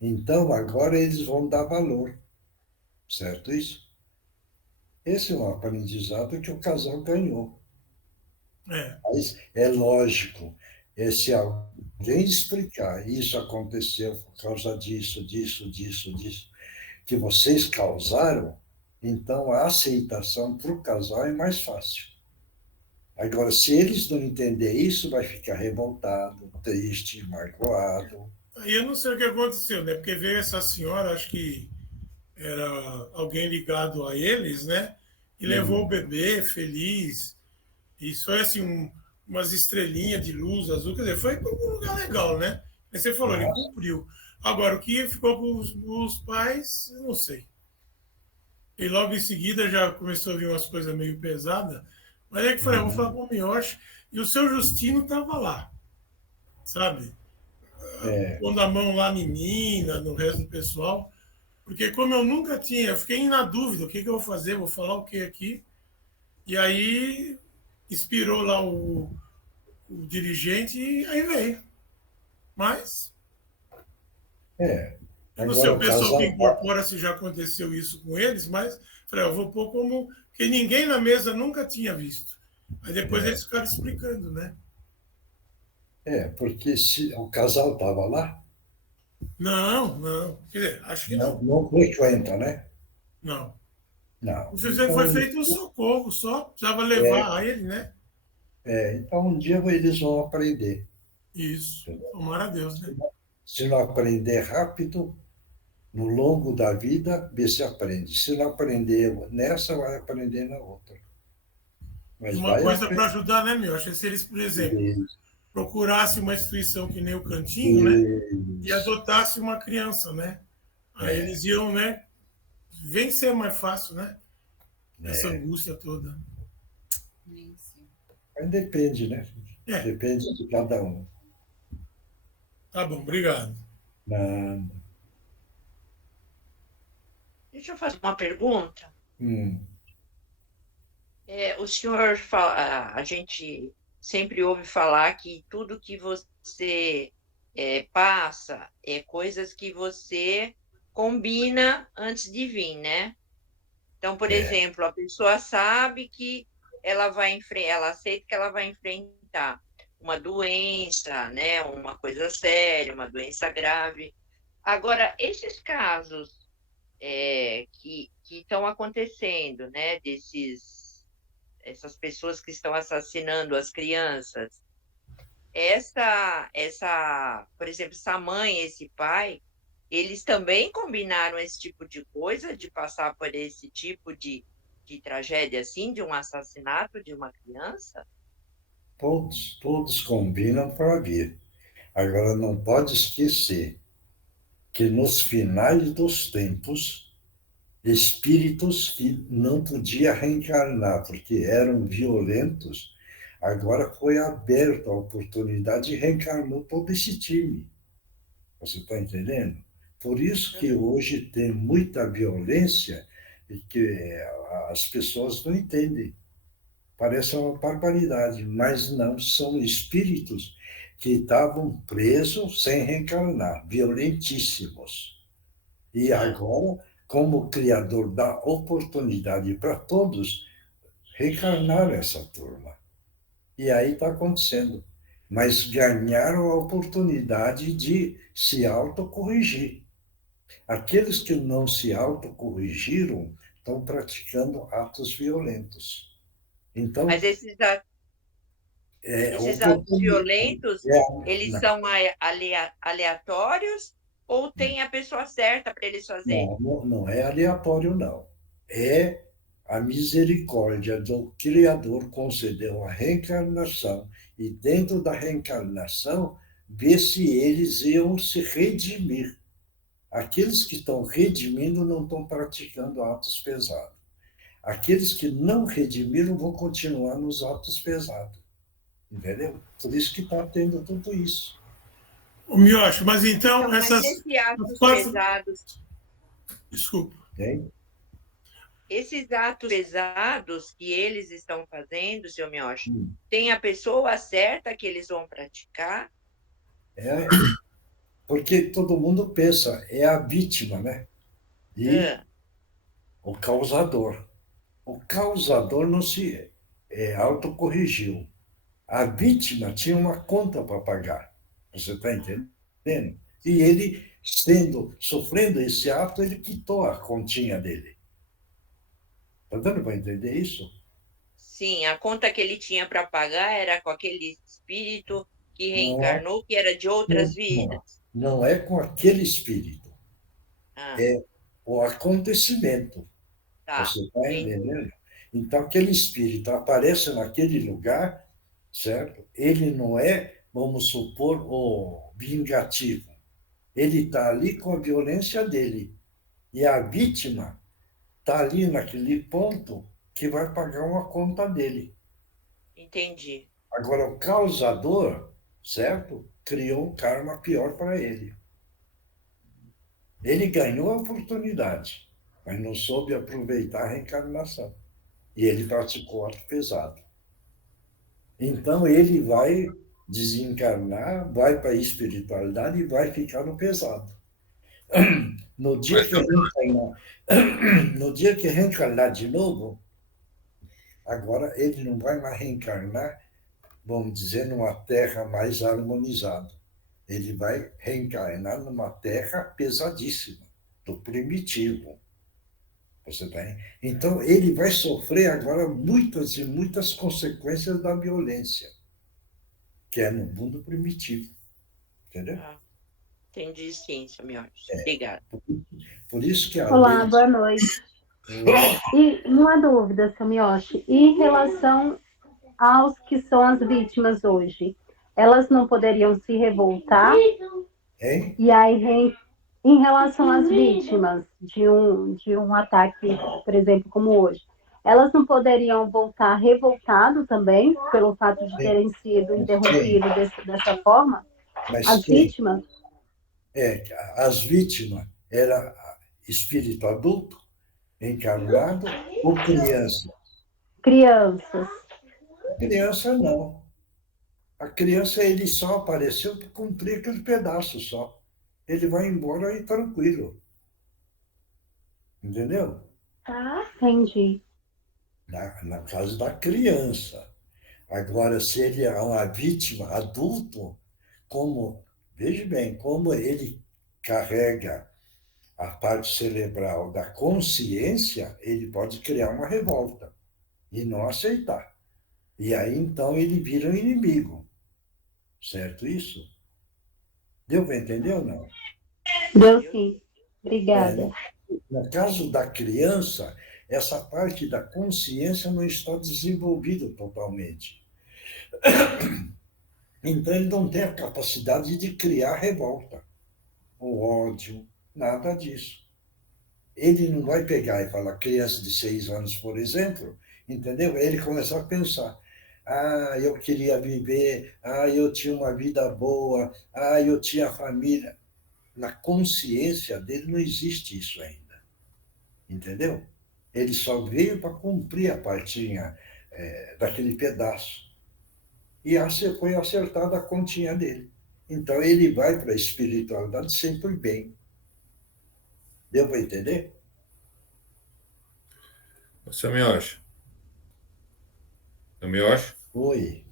Então, agora eles vão dar valor, certo isso? Esse é um aprendizado que o casal ganhou. É, Mas é lógico, se alguém explicar isso aconteceu por causa disso, disso, disso, disso, que vocês causaram, então a aceitação para o casal é mais fácil. Agora, se eles não entenderem isso, vai ficar revoltado, triste, magoado. aí eu não sei o que aconteceu, né? Porque veio essa senhora, acho que era alguém ligado a eles, né? E levou o Hum. bebê feliz. Isso foi assim, umas estrelinhas de luz azul. Quer dizer, foi para um lugar legal, né? Aí você falou, ele Nossa, cumpriu. Agora, o que ficou para os pais, eu não sei. E logo em seguida já começou a vir umas coisas meio pesadas. Mas é que eu falei, eu vou falar uhum. para o Mioche. E o seu Justino estava lá, sabe? É, Pondo a mão lá em mim, no resto do pessoal. Porque como eu nunca tinha, eu fiquei na dúvida, o que, que eu vou fazer? Vou falar o que aqui? E aí inspirou lá o dirigente e aí veio. Mas é. eu não sei Agora o o pessoal que casal tá. incorpora se já aconteceu isso com eles, mas falei, eu vou pôr como que ninguém na mesa nunca tinha visto. Aí depois É, eles ficaram explicando, né? porque se o casal estava lá, Não, não. Quer dizer, acho que não, não. não frequenta, né? Não. Não. O José foi Então, feito um socorro, só precisava é, levar a ele, né? então um dia eles vão aprender. Isso. Entendeu? Tomara a Deus, né? Se não aprender rápido, no longo da vida, vê se aprende. Se não aprender nessa, vai aprender na outra. E Mas uma vai coisa para aprender. ajudar, né, meu? Acho que se eles, por exemplo, procurassem uma instituição que nem o Cantinho, né? E Isso. adotasse uma criança, né? Aí É, eles iam, né? Vencer mais fácil, né? Essa é. angústia toda. Mas depende, né? É, Depende de cada um. tá bom, obrigado. Na, Deixa eu fazer uma pergunta. hum, O senhor fala, a gente sempre ouve falar que tudo que você passa é coisas que você combina antes de vir, né? Então, por é, exemplo, a pessoa sabe que ela aceita que ela vai enfrentar uma doença, né? Uma coisa séria, uma doença grave. Agora, esses casos que estão acontecendo, né? Essas pessoas que estão assassinando as crianças. Por exemplo, essa mãe, esse pai, eles também combinaram esse tipo de coisa, de passar por esse tipo de tragédia assim, de um assassinato de uma criança? todos combinam para vir. Agora, não pode esquecer que nos finais dos tempos, espíritos que não podiam reencarnar, porque eram violentos, agora foi aberta a oportunidade e reencarnou todo esse time. Você está entendendo? Por isso que hoje tem muita violência e que as pessoas não entendem. Parece uma barbaridade, mas não, são espíritos que estavam presos sem reencarnar, violentíssimos. E Ah, agora, como Criador dá oportunidade para todos, reencarnar essa turma. E aí está acontecendo. Mas ganharam a oportunidade de se autocorrigir. Aqueles que não se autocorrigiram estão praticando atos violentos. Então, mas esses atos oportunidade. violentos, eles Não, são aleatórios ou tem a pessoa certa para eles fazerem? não é aleatório, não. É a misericórdia do Criador concedeu a reencarnação e dentro da reencarnação ver se eles iam se redimir. Aqueles que estão redimindo não estão praticando atos pesados. Aqueles que não redimiram vão continuar nos atos pesados. Entendeu? Por isso que está tendo tudo isso. O Miocho, mas então Então, mas essas quatro. Desculpa. Entende? esses atos pesados que eles estão fazendo, seu Mioshi, Hum. tem a pessoa certa que eles vão praticar? É, Porque todo mundo pensa, é a vítima, né? E Ah, o causador. O causador não se autocorrigiu. A vítima tinha uma conta para pagar. Você está entendendo? E ele, sofrendo esse ato, ele quitou a continha dele. Está dando para entender isso? sim, a conta que ele tinha para pagar era com aquele espírito que Não, reencarnou, que era de outras não, vidas. não é com aquele espírito, Ah, é o acontecimento. tá. Você está Entendi. entendendo? Então, aquele espírito aparece naquele lugar, certo? Ele não é, vamos supor, o vingativo. Ele está ali com a violência dele. E a vítima está ali naquele ponto que vai pagar uma conta dele. Entendi. Agora, o causador, certo? Criou um karma pior para ele. Ele ganhou a oportunidade, mas não soube aproveitar a reencarnação. E ele praticou ato pesado. Então, ele vai desencarnar, vai para a espiritualidade e vai ficar no pesado. No dia Mas, que reencarnar, no dia que reencarnar de novo, agora ele não vai mais reencarnar, vamos dizer, numa terra mais harmonizada. Ele vai reencarnar numa terra pesadíssima, do primitivo. Você tem? Então, ele vai sofrer agora muitas e muitas consequências da violência, que é no mundo primitivo. Entendeu? Ah, entendi sim, seu Miócio. Obrigada. Por isso que a Olá, lei. boa noite. E uma dúvida, seu Miyoshi, em relação aos que são as vítimas hoje, elas não poderiam se revoltar? Hein? E aí, em relação às vítimas de um ataque, por exemplo, como hoje, elas não poderiam voltar revoltado também, pelo fato de terem sido Mas quem? interrompidas dessa forma? Mas As quem? vítimas, As vítimas era espírito adulto, encarnado ou criança? crianças. Criança não. A criança ele só apareceu para cumprir aquele pedaço só. Ele vai embora aí tranquilo. Entendeu? Entendi. Na casa da criança. Agora, se ele é uma vítima adulto, como, veja bem, como ele carrega a parte cerebral da consciência, ele pode criar uma revolta e não aceitar. E aí, então, ele vira um inimigo. Certo isso? Deu para entender ou não? Deu sim. É, Obrigada. no caso da criança, essa parte da consciência não está desenvolvida totalmente. Então, ele não tem a capacidade de criar revolta, o ódio, nada disso. Ele não vai pegar e falar, criança de 6 anos, por exemplo, entendeu? Ele começar a pensar, eu queria viver, eu tinha uma vida boa, eu tinha família. Na consciência dele não existe isso ainda, entendeu? Ele só veio para cumprir a partinha daquele pedaço. E foi acertada a continha dele. Então ele vai para a espiritualidade sempre bem. Deu para entender? seu Miyoshi, seu Miyoshi? Oi.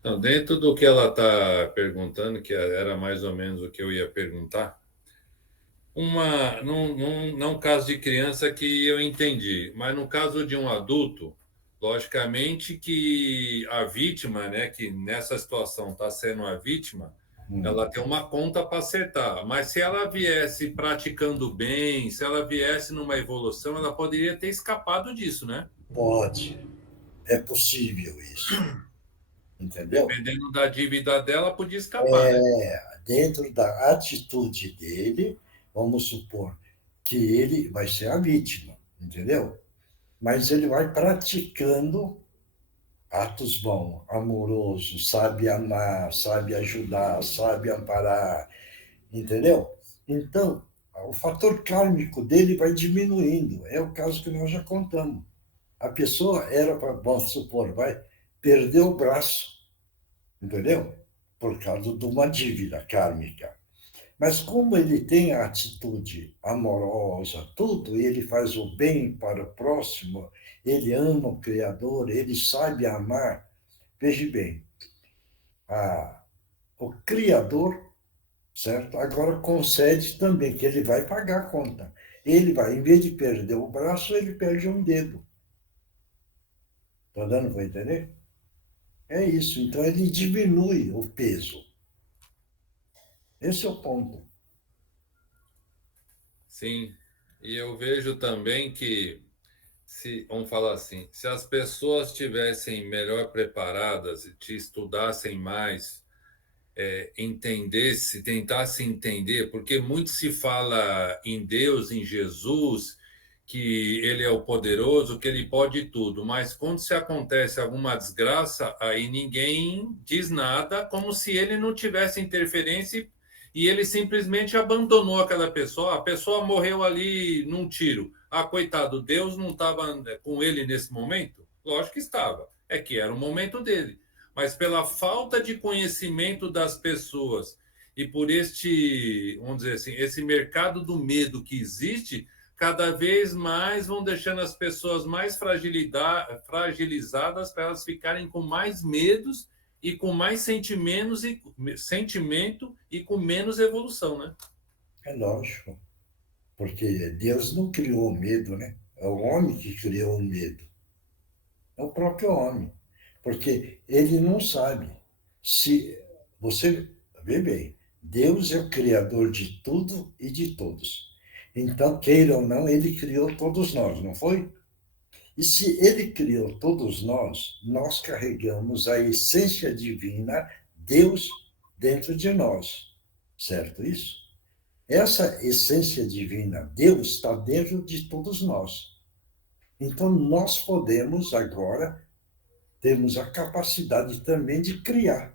Então, dentro do que ela está perguntando, que era mais ou menos o que eu ia perguntar, num caso de criança que eu entendi, mas no caso de um adulto, logicamente que a vítima, né, que nessa situação está sendo a vítima, ela tem uma conta para acertar. Mas se ela viesse praticando bem, se ela viesse numa evolução, ela poderia ter escapado disso, né? Pode. É possível isso. Entendeu? Dependendo da dívida dela, podia escapar, né? Dentro da atitude dele, vamos supor que ele vai ser a vítima, entendeu? Mas ele vai praticando atos bons, amorosos, sabe amar, sabe ajudar, sabe amparar, entendeu? Então, o fator kármico dele vai diminuindo. É o caso que nós já contamos. A pessoa era para, vamos supor, vai perder o braço, entendeu? Por causa de uma dívida kármica. Mas como ele tem a atitude amorosa, tudo, ele faz o bem para o próximo, ele ama o Criador, ele sabe amar. Veja bem, o Criador, certo? Agora concede também que ele vai pagar a conta. Ele vai, em vez de perder o braço, ele perde um dedo. Está dando para entender? É isso. Então ele diminui o peso. Esse é o ponto. Sim. E eu vejo também que, se, vamos falar assim, se as pessoas estivessem melhor preparadas, te estudassem mais, entendesse, tentasse entender, porque muito se fala em Deus, em Jesus, que ele é o poderoso, que ele pode tudo, mas quando se acontece alguma desgraça, aí ninguém diz nada, como se ele não tivesse interferência e ele simplesmente abandonou aquela pessoa. A pessoa morreu ali num tiro. Ah, coitado, Deus não estava com ele nesse momento? Lógico que estava. É que era o momento dele. Mas pela falta de conhecimento das pessoas e por este, vamos dizer assim, esse mercado do medo que existe, cada vez mais vão deixando as pessoas mais fragilizadas para elas ficarem com mais medos e com mais sentimento e com menos evolução, né? É lógico, porque Deus não criou o medo, né? É o homem que criou o medo. É o próprio homem. Porque ele não sabe. Se você vê bem, Deus é o criador de tudo e de todos. Então, queira ou não, ele criou todos nós, não foi? E se ele criou todos nós, nós carregamos a essência divina, Deus, dentro de nós. Certo isso? Essa essência divina, Deus, está dentro de todos nós. Então, nós podemos agora, temos a capacidade também de criar.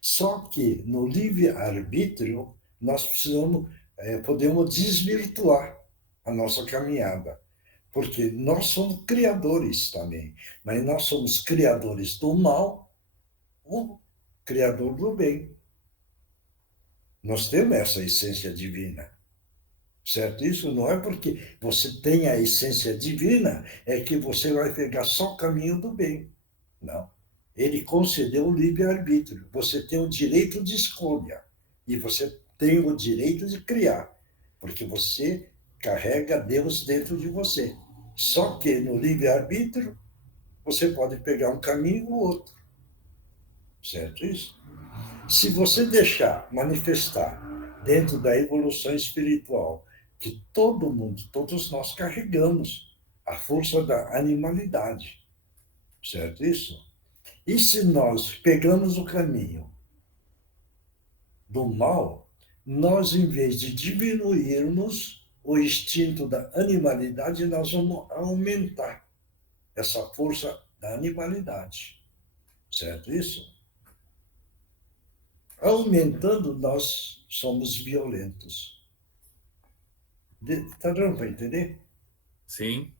Só que no livre-arbítrio, nós podemos desvirtuar a nossa caminhada. Porque nós somos criadores também, mas nós somos criadores do mal ou criador do bem. Nós temos essa essência divina, certo? Isso não é porque você tem a essência divina, é que você vai pegar só o caminho do bem. Não. Ele concedeu o livre-arbítrio. Você tem o direito de escolha e você tem o direito de criar, porque você carrega Deus dentro de você. Só que no livre-arbítrio, você pode pegar um caminho ou outro. Certo isso? Se você deixar manifestar dentro da evolução espiritual que todo mundo, todos nós carregamos a força da animalidade. Certo isso? E se nós pegamos o caminho do mal, nós, em vez de diminuirmos o instinto da animalidade, nós vamos aumentar essa força da animalidade. Certo isso? Aumentando, nós somos violentos. Está dando para entender? Sim.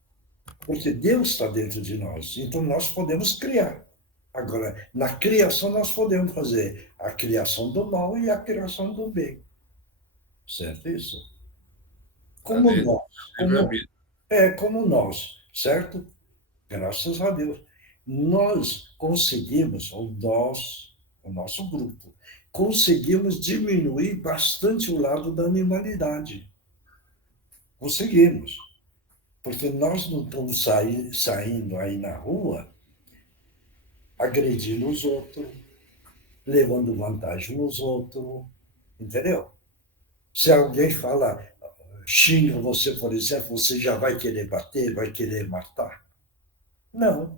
Porque Deus está dentro de nós, então nós podemos criar. Agora, na criação, nós podemos fazer a criação do mal e a criação do bem. Certo isso? Como nós. Como nós, certo? Graças a Deus. Nós conseguimos, ou nós, o nosso grupo, conseguimos diminuir bastante o lado da animalidade. Conseguimos. Porque nós não estamos saindo aí na rua agredindo os outros, levando vantagem nos outros, entendeu? Se alguém fala, xinga você, por exemplo, você já vai querer bater, vai querer matar? Não.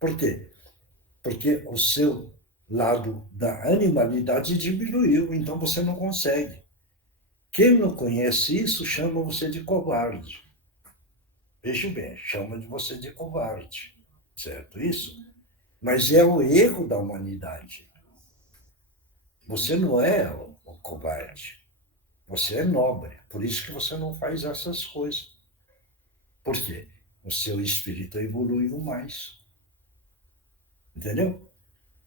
Por quê? Porque o seu lado da animalidade diminuiu, então você não consegue. Quem não conhece isso chama você de covarde. Veja bem, chama de você de covarde, certo isso? Mas é o erro da humanidade. Você não é o covarde, você é nobre, por isso que você não faz essas coisas. Por quê? O seu espírito evoluiu mais. Entendeu?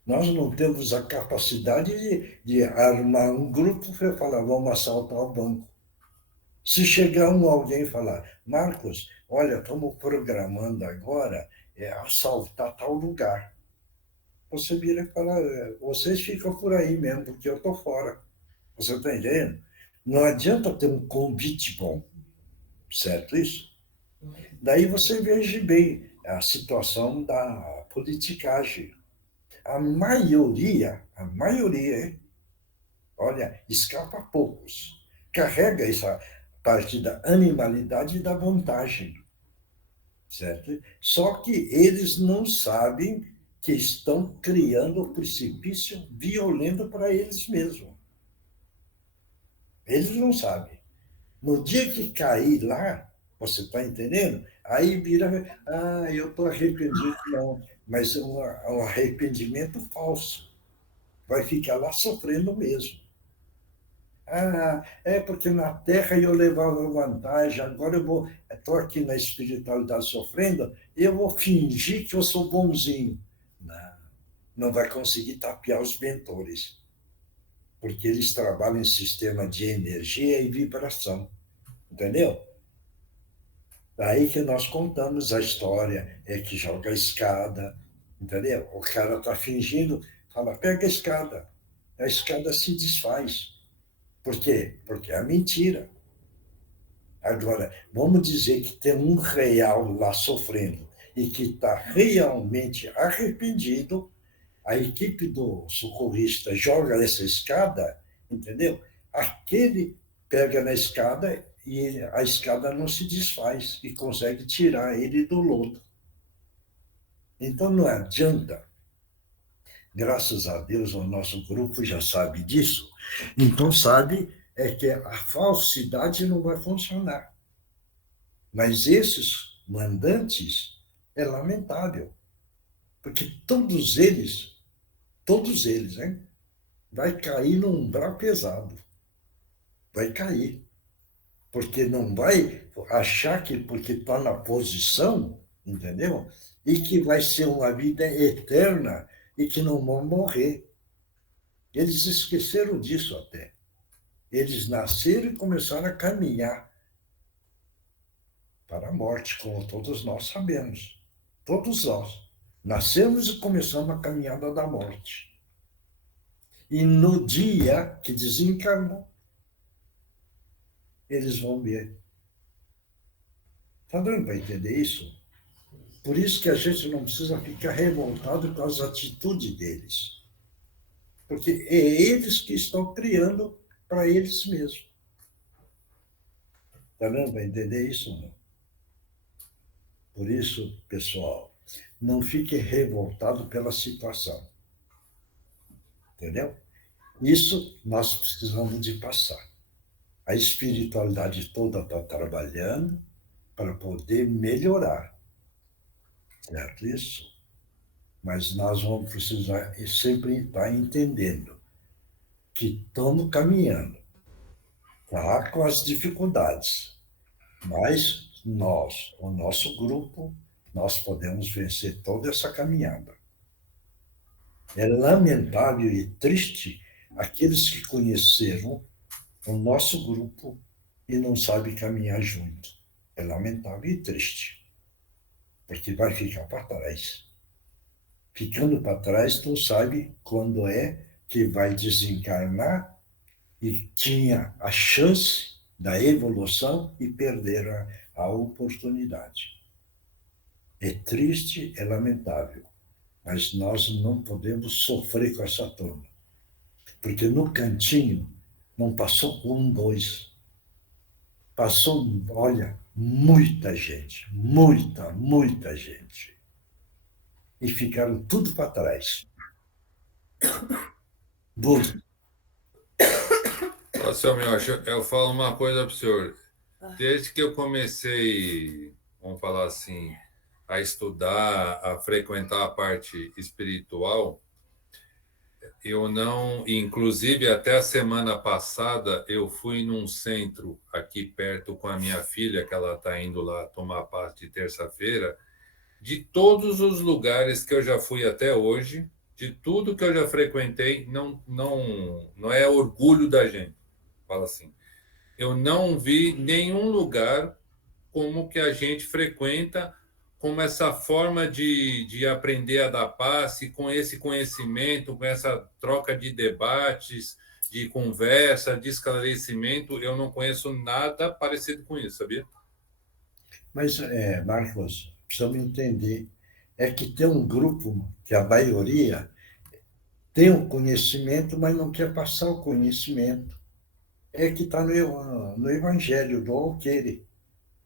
Nós não temos a capacidade de armar um grupo para falar, vamos assaltar o banco. Se chegar alguém e falar, Marcos, olha, estamos programando agora assaltar tal lugar. Você vira e fala, vocês ficam por aí mesmo, porque eu estou fora. Você está entendendo? Não adianta ter um convite bom, certo isso? Daí você veja bem a situação da politicagem. A maioria, hein? Olha, escapa poucos. Carrega essa parte da animalidade e da vantagem, certo? Só que eles não sabem que estão criando um precipício violento para eles mesmos. Eles não sabem. No dia que cair lá, você está entendendo? Aí vira, eu estou arrependido. Não, mas é um arrependimento falso. Vai ficar lá sofrendo mesmo. É porque na Terra eu levava vantagem, agora eu estou aqui na espiritualidade sofrendo, eu vou fingir que eu sou bonzinho. Não, não vai conseguir tapear os mentores, porque eles trabalham em sistema de energia e vibração, entendeu? Daí que nós contamos a história, que joga a escada, entendeu? O cara está fingindo, fala, pega a escada se desfaz. Por quê? Porque é mentira. Agora, vamos dizer que tem um real lá sofrendo e que está realmente arrependido, a equipe do socorrista joga essa escada, entendeu? Aquele pega na escada e a escada não se desfaz e consegue tirar ele do lodo. Então, não adianta. Graças a Deus, o nosso grupo já sabe disso. Então, sabe que a falsidade não vai funcionar. Mas esses mandantes é lamentável, porque todos eles, hein, vai cair num umbral pesado. Vai cair. Porque não vai achar que porque está na posição, entendeu? E que vai ser uma vida eterna e que não vão morrer. Eles esqueceram disso até. Eles nasceram e começaram a caminhar para a morte, como todos nós sabemos. Todos nós. Nascemos e começamos a caminhada da morte. E no dia que desencarnam, eles vão ver. Está dando para entender isso? Por isso que a gente não precisa ficar revoltado com as atitudes deles. Porque é eles que estão criando para eles mesmos. Está dando para entender isso? Não? Por isso, pessoal, não fique revoltado pela situação. Entendeu? Isso nós precisamos de passar. A espiritualidade toda está trabalhando para poder melhorar. Certo isso? Mas nós vamos precisar sempre estar entendendo que estamos caminhando. Tá com as dificuldades, mas nós, o nosso grupo, nós podemos vencer toda essa caminhada. É lamentável e triste aqueles que conheceram o nosso grupo e não sabem caminhar junto. É lamentável e triste, porque vai ficar para trás. Ficando para trás, não sabe quando é que vai desencarnar e tinha a chance da evolução e perderam a oportunidade. É triste, é lamentável, mas nós não podemos sofrer com essa turma, porque no cantinho não passou um, dois, passou, olha, muita gente, muita gente, e ficaram tudo para trás. Seu Miocha, eu falo uma coisa para o senhor. Desde que eu comecei, vamos falar assim, a estudar, a frequentar a parte espiritual, eu não, inclusive até a semana passada, eu fui num centro aqui perto com a minha filha, que ela está indo lá tomar parte de terça-feira, de todos os lugares que eu já fui até hoje, de tudo que eu já frequentei, não é orgulho da gente, fala assim. Eu não vi nenhum lugar como que a gente frequenta, como essa forma de aprender a dar passe, com esse conhecimento, com essa troca de debates, de conversa, de esclarecimento. Eu não conheço nada parecido com isso, sabia? Mas, Marcos, precisamos entender, é que tem um grupo que a maioria tem o conhecimento, mas não quer passar o conhecimento. É que está no Evangelho do Alqueire.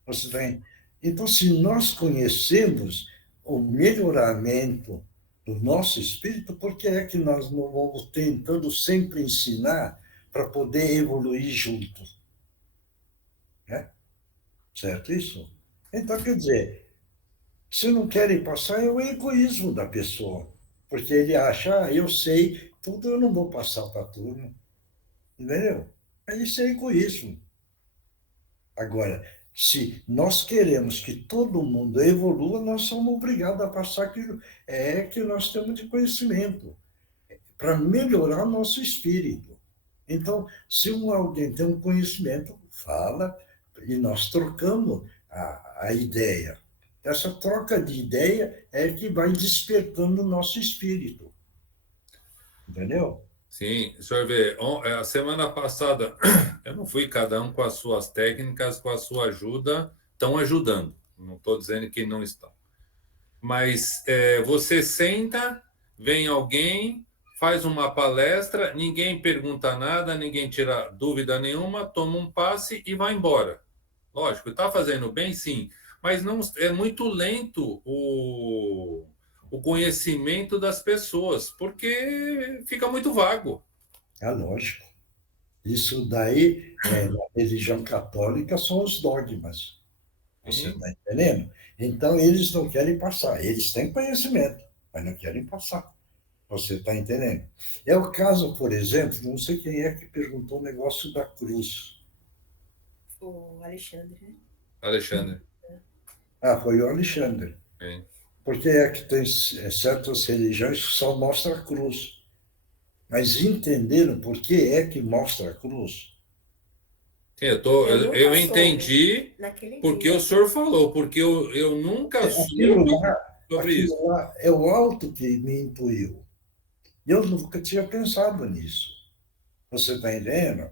Você tem. Então, se nós conhecemos o melhoramento do nosso espírito, por que é que nós não vamos tentando sempre ensinar para poder evoluir junto? Né? Certo isso? Então, quer dizer, se não querem passar, é o egoísmo da pessoa. Porque ele acha, eu sei tudo, eu não vou passar para a turma. Entendeu? Isso é egoísmo. Agora, se nós queremos que todo mundo evolua, nós somos obrigados a passar aquilo que nós temos de conhecimento, para melhorar nosso espírito. Então, se alguém tem um conhecimento, fala, e nós trocamos a ideia. Essa troca de ideia é que vai despertando o nosso espírito. Entendeu? Sim, o senhor vê, a semana passada, eu não fui cada um com as suas técnicas, com a sua ajuda, estão ajudando. Não estou dizendo que não estão. Mas você senta, vem alguém, faz uma palestra, ninguém pergunta nada, ninguém tira dúvida nenhuma, toma um passe e vai embora. Lógico, está fazendo bem, sim, mas não é muito lento o conhecimento das pessoas, porque fica muito vago. É lógico. Isso daí, na religião católica, são os dogmas. Você está entendendo? Então, eles não querem passar. Eles têm conhecimento, mas não querem passar. Você está entendendo? É o caso, por exemplo, não sei quem é que perguntou o negócio da cruz. O Alexandre, né? Alexandre. Foi o Alexandre. Bem. Porque é que tem certas religiões que só mostram a cruz. Mas entenderam por que é que mostra a cruz? Sim, eu entendi porque o senhor falou, porque eu nunca soube sobre isso. Lá é o alto que me intuiu. Eu nunca tinha pensado nisso. Você está entendendo?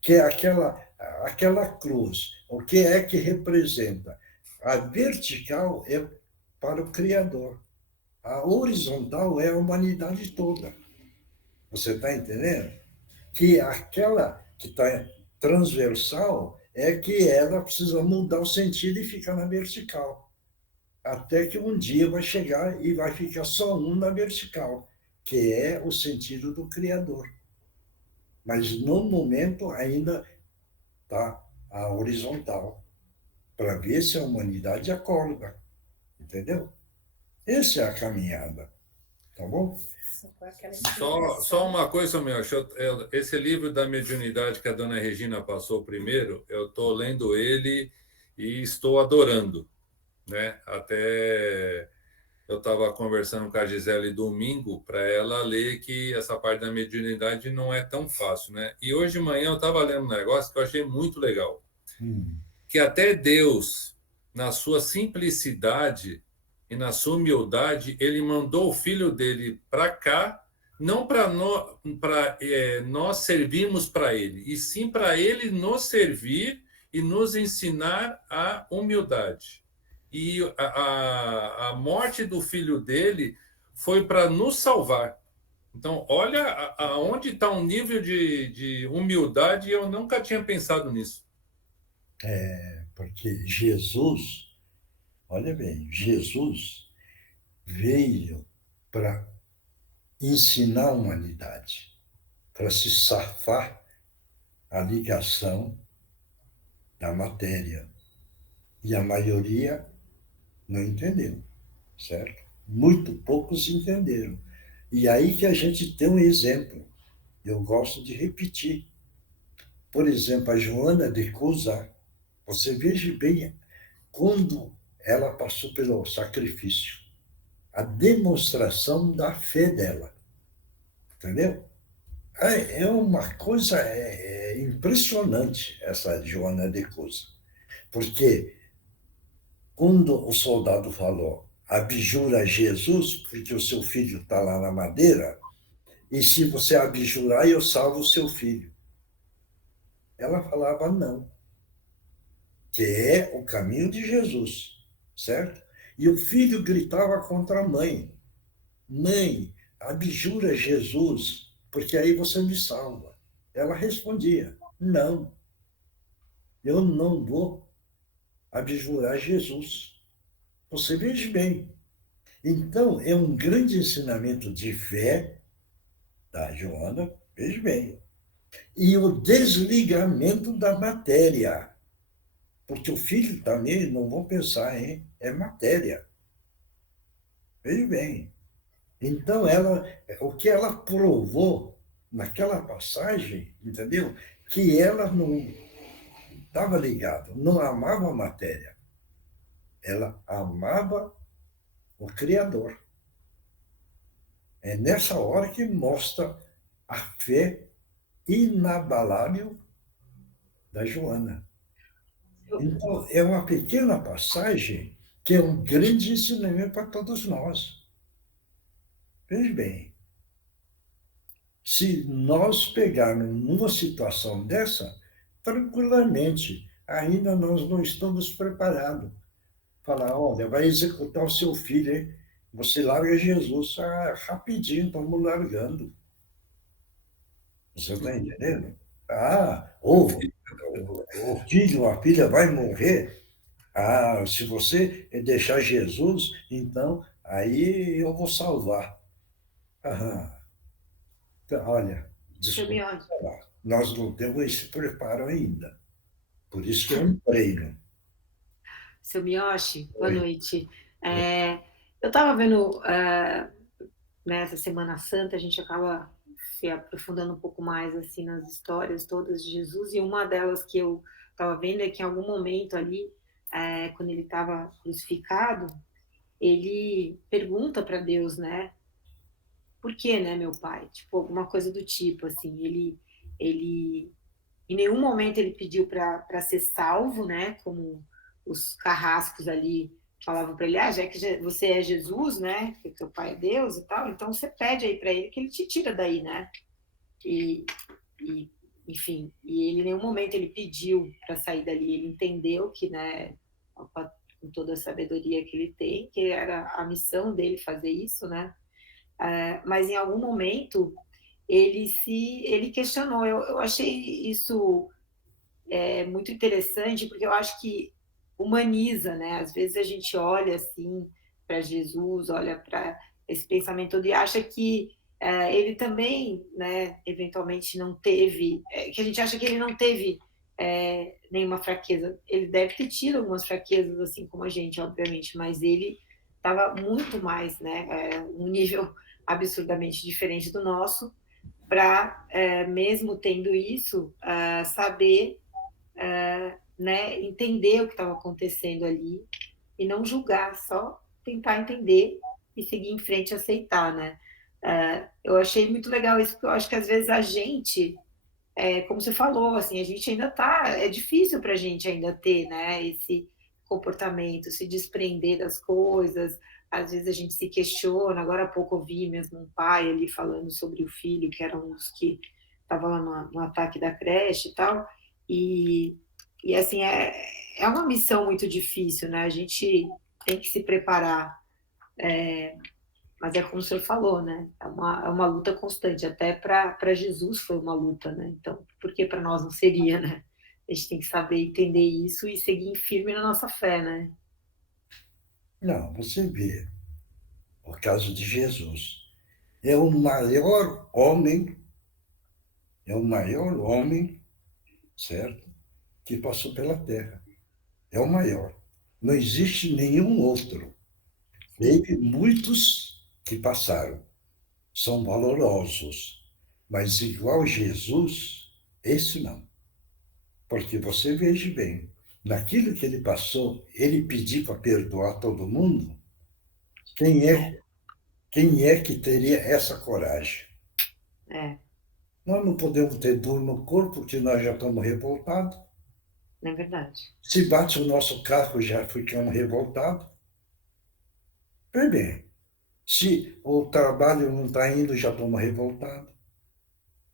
Que é aquela cruz, o que é que representa? A vertical é para o Criador. A horizontal é a humanidade toda. Você está entendendo? Que aquela que está transversal é que ela precisa mudar o sentido e ficar na vertical. Até que um dia vai chegar e vai ficar só um na vertical, que é o sentido do Criador. Mas no momento ainda está a horizontal, para ver se a humanidade acorda. Entendeu? Essa é a caminhada. Tá bom? Só uma coisa, meu. Esse livro da mediunidade que a dona Regina passou primeiro, eu estou lendo ele e estou adorando. Né? Até eu estava conversando com a Gisele domingo para ela ler que essa parte da mediunidade não é tão fácil. Né? E hoje de manhã eu estava lendo um negócio que eu achei muito legal. Que até Deus, na sua simplicidade e na sua humildade, ele mandou o filho dele para cá, não para nós servirmos para ele, e sim para ele nos servir e nos ensinar a humildade. E a morte do filho dele foi para nos salvar. Então, olha aonde está um nível de humildade, e eu nunca tinha pensado nisso. Porque Jesus, olha bem, Jesus veio para ensinar a humanidade, para se safar a ligação da matéria. E a maioria não entendeu, certo? Muito poucos entenderam. E aí que a gente tem um exemplo. Eu gosto de repetir. Por exemplo, a Joana de Cusa, você veja bem quando ela passou pelo sacrifício, a demonstração da fé dela. entendeu? É uma coisa impressionante essa Joana de Cusa, porque quando o soldado falou, abjura Jesus, porque o seu filho está lá na madeira, e se você abjurar, eu salvo o seu filho. Ela falava não, que é o caminho de Jesus, certo? E o filho gritava contra a mãe: Mãe, abjura Jesus, porque aí você me salva. Ela respondia: Não, eu não vou abjurar Jesus. Você veja bem. Então, é um grande ensinamento de fé da Joana, veja bem, e o desligamento da matéria. Porque o filho também, não vão pensar, hein? É matéria. Veja bem. Então, o que ela provou naquela passagem, entendeu? Que ela não estava ligada, não amava a matéria. Ela amava o Criador. É nessa hora que mostra a fé inabalável da Joana. Então, é uma pequena passagem que é um grande ensinamento para todos nós. Veja bem, se nós pegarmos numa situação dessa, tranquilamente, ainda nós não estamos preparados. Falar, olha, vai executar o seu filho, hein? Você larga Jesus. Rapidinho, estamos largando. Você está entendendo? O filho, a filha vai morrer. Se você deixar Jesus, então aí eu vou salvar. Então, olha, desculpa falar, nós não temos esse preparo ainda. Por isso que é um treino. Seu Miyoshi, boa noite. Eu estava vendo, nessa Semana Santa, a gente acaba se aprofundando um pouco mais assim nas histórias todas de Jesus, e uma delas que eu estava vendo é que em algum momento ali, quando ele estava crucificado, ele pergunta para Deus, né? Por que, né, meu pai? Tipo, alguma coisa do tipo, assim, ele em nenhum momento ele pediu para ser salvo, né? Como os carrascos ali falavam para ele, já que você é Jesus, né? Que teu pai é Deus e tal, então você pede aí para ele que ele te tira daí, né? Enfim, e ele em nenhum momento ele pediu para sair dali, ele entendeu que, né? Com toda a sabedoria que ele tem, que era a missão dele fazer isso, né? Mas em algum momento ele questionou. Eu achei isso muito interessante, porque eu acho que humaniza, né? Às vezes a gente olha assim para Jesus, olha para esse pensamento todo e acha que ele também, né, eventualmente não teve, que a gente acha que ele não teve nenhuma fraqueza. Ele deve ter tido algumas fraquezas, assim como a gente, obviamente, mas ele estava muito mais, né, um nível absurdamente diferente do nosso, para, mesmo tendo isso, saber, né, entender o que estava acontecendo ali e não julgar, só tentar entender e seguir em frente e aceitar, né? Eu achei muito legal isso, porque eu acho que às vezes a gente, como você falou, assim, a gente ainda é difícil para a gente ainda ter, né, esse comportamento, se desprender das coisas. Às vezes a gente se questiona. Agora há pouco eu vi mesmo um pai ali falando sobre o filho, que era um dos que estava lá no ataque da creche e tal, e assim, é uma missão muito difícil, né? A gente tem que se preparar, mas é como o senhor falou, né? É uma luta constante, até para Jesus foi uma luta, né? Então, por que para nós não seria, né? A gente tem que saber entender isso e seguir firme na nossa fé, né? Não, você vê o caso de Jesus. É o maior homem, certo? Que passou pela Terra. É o maior. Não existe nenhum outro. Teve muitos que passaram, são valorosos, mas igual Jesus, esse não. Porque você veja bem, naquilo que ele passou, ele pediu para perdoar todo mundo. Quem é que teria essa coragem? É, Nós não podemos ter dor no corpo porque nós já estamos revoltados. é verdade. Se bate o nosso carro, já ficamos revoltados. Bem, bem, se o trabalho não está indo, já estamos revoltados.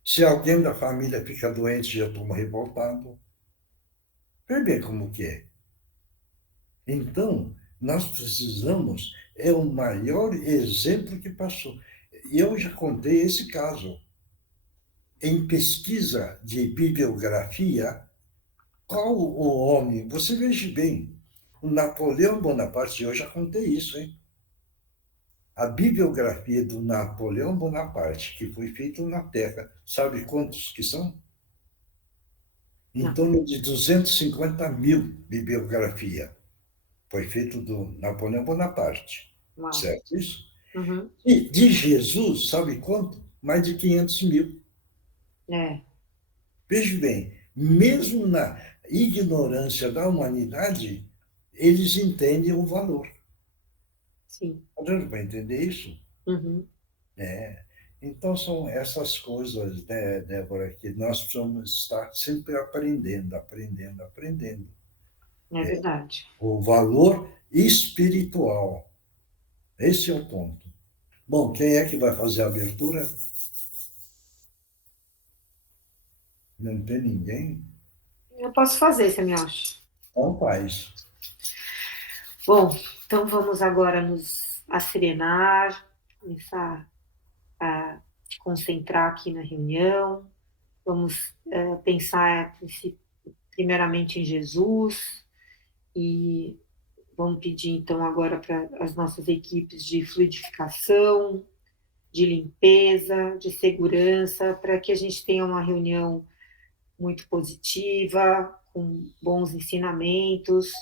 Se alguém da família fica doente, já estamos revoltados. Bem, bem como que é. Então, nós precisamos, é o maior exemplo que passou. Eu já contei esse caso. Em pesquisa de bibliografia, qual o homem, você veja bem, o Napoleão Bonaparte, eu já contei isso, hein? A bibliografia do Napoleão Bonaparte, que foi feita na Terra, sabe quantos que são? Em torno de 250 mil bibliografia. Foi feito do Napoleão Bonaparte. Uau. Certo isso? Uhum. E de Jesus, sabe quanto? Mais de 500 mil. É, Veja bem, mesmo na ignorância da humanidade, eles entendem o valor. sim. Está dando para entender isso? Uhum. É. Então, são essas coisas, né, Débora, que nós precisamos estar sempre aprendendo, aprendendo, aprendendo. É verdade. O valor espiritual. Esse é o ponto. Bom, quem é que vai fazer a abertura? Não tem ninguém? Eu posso fazer, você me acha? Então faz. Bom, então vamos agora nos asserenar, começar a concentrar aqui na reunião. Vamos pensar primeiramente em Jesus e vamos pedir então agora para as nossas equipes de fluidificação, de limpeza, de segurança, para que a gente tenha uma reunião muito positiva, com bons ensinamentos,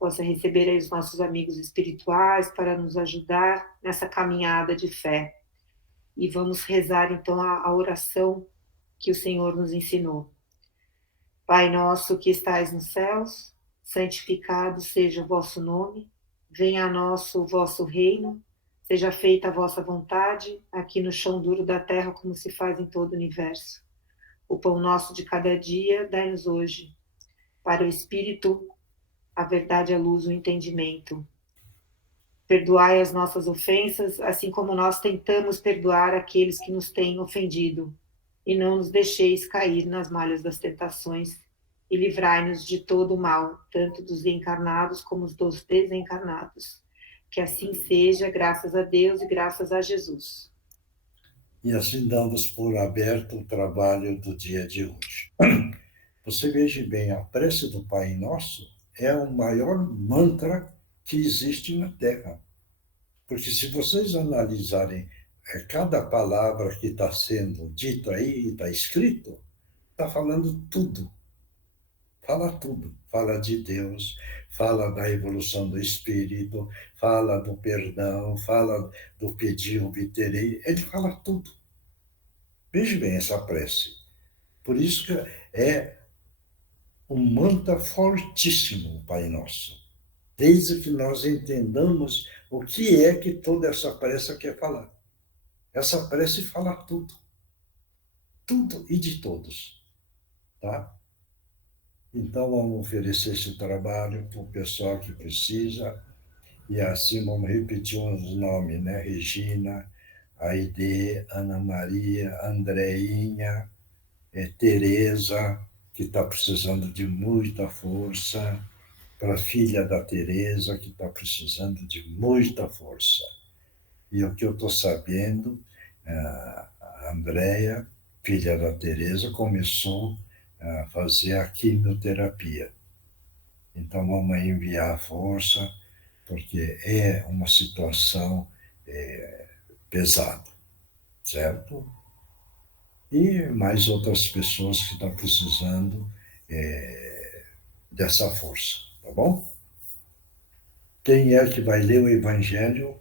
possa receber aí os nossos amigos espirituais para nos ajudar nessa caminhada de fé. E vamos rezar então a oração que o Senhor nos ensinou. Pai nosso que estais nos céus, santificado seja o vosso nome, venha a nós o vosso reino, seja feita a vossa vontade, aqui no chão duro da terra como se faz em todo o universo. O pão nosso de cada dia dai-nos hoje. Para o Espírito, a verdade, a luz, o entendimento. Perdoai as nossas ofensas, assim como nós tentamos perdoar aqueles que nos têm ofendido. E não nos deixeis cair nas malhas das tentações, e livrai-nos de todo o mal, tanto dos encarnados como dos desencarnados. Que assim seja, graças a Deus e graças a Jesus. E assim damos por aberto o trabalho do dia de hoje. Você veja bem, a prece do Pai Nosso é o maior mantra que existe na Terra. Porque se vocês analisarem cada palavra que está sendo dita aí, está escrito, está falando tudo. Fala tudo. Fala de Deus, fala da evolução do espírito, fala do perdão, fala do pedir, obterei. Ele fala tudo. Veja bem essa prece. Por isso que é um mantra fortíssimo, o Pai Nosso. Desde que nós entendamos o que é que toda essa prece quer falar. Essa prece fala tudo. Tudo e de todos. Tá? Então, vamos oferecer esse trabalho para o pessoal que precisa. E assim, vamos repetir os nomes, né? Regina, Aide, Ana Maria, Andreinha, Tereza, que está precisando de muita força, para a filha da Tereza, que está precisando de muita força. E o que eu estou sabendo, a Andréia, filha da Tereza, começou a fazer a quimioterapia. Então, vamos enviar a força, porque é uma situação pesada, certo? E mais outras pessoas que estão precisando dessa força, tá bom? Quem é que vai ler o Evangelho?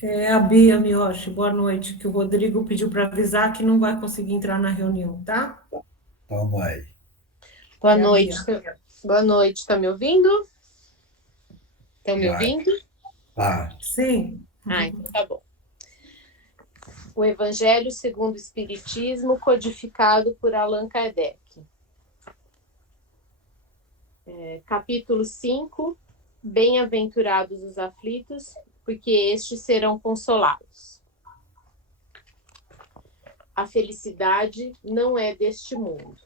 É a Bia Miyoshi, boa noite, que o Rodrigo pediu para avisar que não vai conseguir entrar na reunião, tá? Então vai. Boa noite. Boa noite, tá me ouvindo? Estão me ouvindo? Tá. Sim. Ah, então tá bom. O Evangelho segundo o Espiritismo, codificado por Allan Kardec. Capítulo 5. Bem-aventurados os aflitos, porque estes serão consolados. A felicidade não é deste mundo.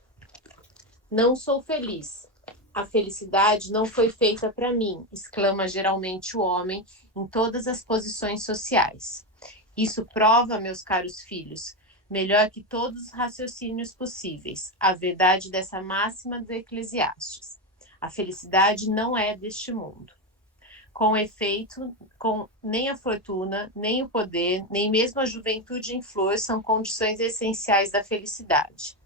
Não sou feliz. A felicidade não foi feita para mim, exclama geralmente o homem em todas as posições sociais. Isso prova, meus caros filhos, melhor que todos os raciocínios possíveis, a verdade dessa máxima do Eclesiastes. A felicidade não é deste mundo. Com efeito, nem a fortuna, nem o poder, nem mesmo a juventude em flor são condições essenciais da felicidade.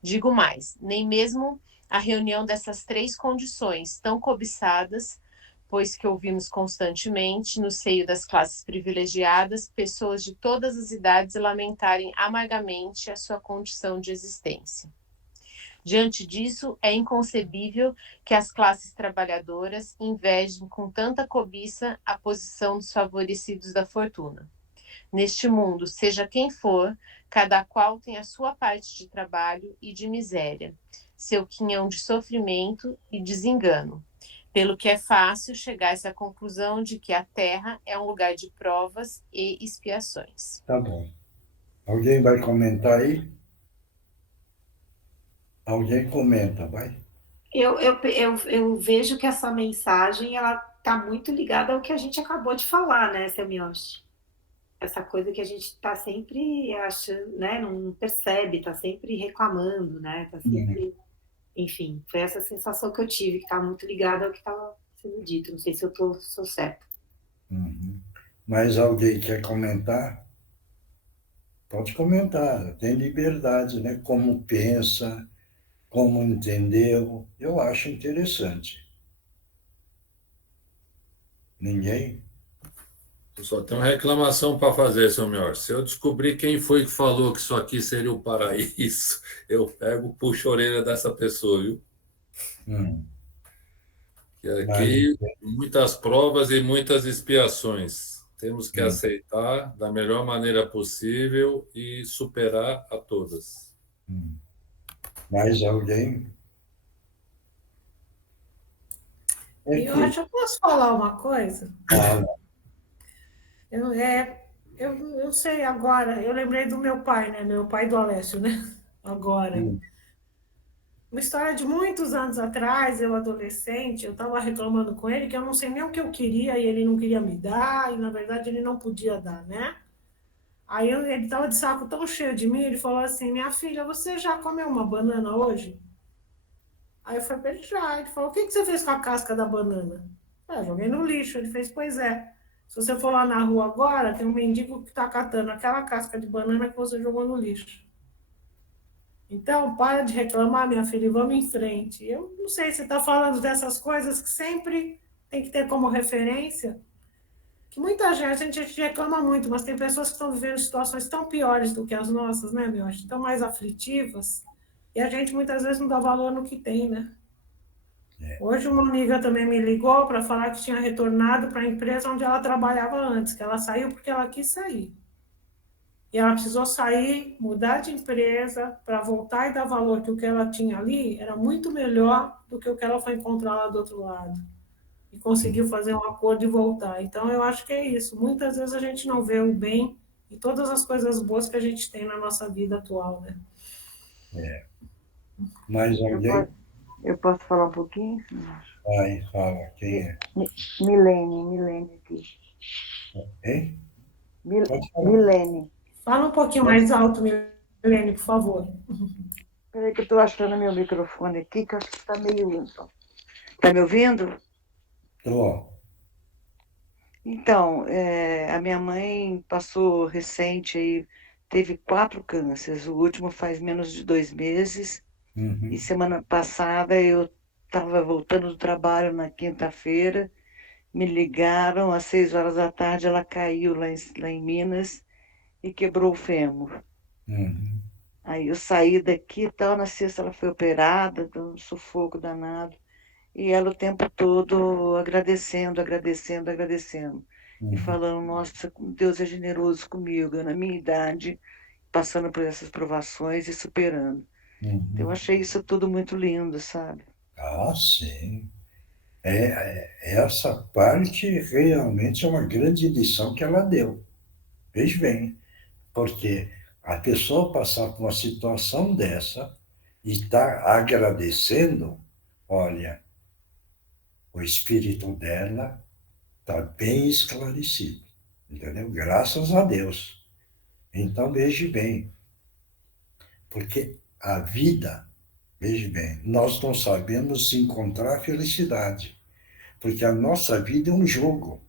Digo mais, nem mesmo a reunião dessas três condições tão cobiçadas, pois que ouvimos constantemente, no seio das classes privilegiadas, pessoas de todas as idades lamentarem amargamente a sua condição de existência. Diante disso, é inconcebível que as classes trabalhadoras invejem com tanta cobiça a posição dos favorecidos da fortuna. Neste mundo, seja quem for, cada qual tem a sua parte de trabalho e de miséria, seu quinhão de sofrimento e desengano, pelo que é fácil chegar a essa conclusão de que a Terra é um lugar de provas e expiações. Tá bom. Alguém vai comentar aí? Alguém comenta, vai. Eu vejo que essa mensagem ela está muito ligada ao que a gente acabou de falar, né, seu Miyoshi? Essa coisa que a gente está sempre achando, né, não percebe, está sempre reclamando, né, está sempre... Enfim, foi essa sensação que eu tive, que está muito ligada ao que estava sendo dito. Não sei se eu sou certa. Mais alguém quer comentar? Pode comentar, tem liberdade, né? Como pensa, como entendeu, eu acho interessante. Ninguém? Eu só tenho uma reclamação para fazer, seu melhor. Se eu descobrir quem foi que falou que isso aqui seria o paraíso, eu pego, puxo a orelha dessa pessoa, viu? Que aqui, muitas provas e muitas expiações. Temos que aceitar da melhor maneira possível e superar a todas. Mais alguém? Eu acho que eu posso falar uma coisa? Fala. Eu sei agora, eu lembrei do meu pai, né? Meu pai do Alessio, né? Agora. Uma história de muitos anos atrás, eu adolescente, eu estava reclamando com ele que eu não sei nem o que eu queria e ele não queria me dar, e na verdade ele não podia dar, né? Aí ele estava de saco tão cheio de mim, ele falou assim, minha filha, você já comeu uma banana hoje? Aí eu falei pra ele, já. Ele falou, o que você fez com a casca da banana? Eu joguei no lixo. Ele fez, pois é. Se você for lá na rua agora, tem um mendigo que está catando aquela casca de banana que você jogou no lixo. Então, para de reclamar, minha filha, e vamos em frente. Eu não sei se você está falando dessas coisas que sempre tem que ter como referência, que muita gente, a gente reclama muito, mas tem pessoas que estão vivendo situações tão piores do que as nossas, né, meu? Tão mais aflitivas, e a gente muitas vezes não dá valor no que tem, né? Hoje uma amiga também me ligou para falar que tinha retornado para a empresa onde ela trabalhava antes, que ela saiu porque ela quis sair. E ela precisou sair, mudar de empresa, para voltar e dar valor que o que ela tinha ali era muito melhor do que o que ela foi encontrar lá do outro lado. E conseguiu fazer um acordo e voltar. Então, eu acho que é isso. Muitas vezes a gente não vê o bem e todas as coisas boas que a gente tem na nossa vida atual, né? Mais alguém? Eu posso falar um pouquinho? Vai, fala. Quem é? Milene aqui. Hein? Milene. Fala um pouquinho mais alto, Milene, por favor. Peraí que eu estou achando meu microfone aqui, que eu acho que está meio... Está me ouvindo? Estou. Então, a minha mãe passou recente aí, teve 4 cânceres. O último faz menos de 2 meses. E semana passada eu estava voltando do trabalho na quinta-feira, me ligaram às 6 horas da tarde, ela caiu lá em Minas e quebrou o fêmur. Aí eu saí daqui e tal, na sexta ela foi operada, deu um sufoco danado, e ela o tempo todo agradecendo. e falando, nossa, Deus é generoso comigo, eu, na minha idade, passando por essas provações e superando. Eu achei isso tudo muito lindo, sabe? Ah, sim. Essa parte realmente é uma grande lição que ela deu. Veja bem, porque a pessoa passar por uma situação dessa e estar agradecendo, olha, o espírito dela está bem esclarecido, entendeu? Graças a Deus. Então, veja bem, porque a vida, veja bem, nós não sabemos encontrar felicidade, porque a nossa vida é um jogo.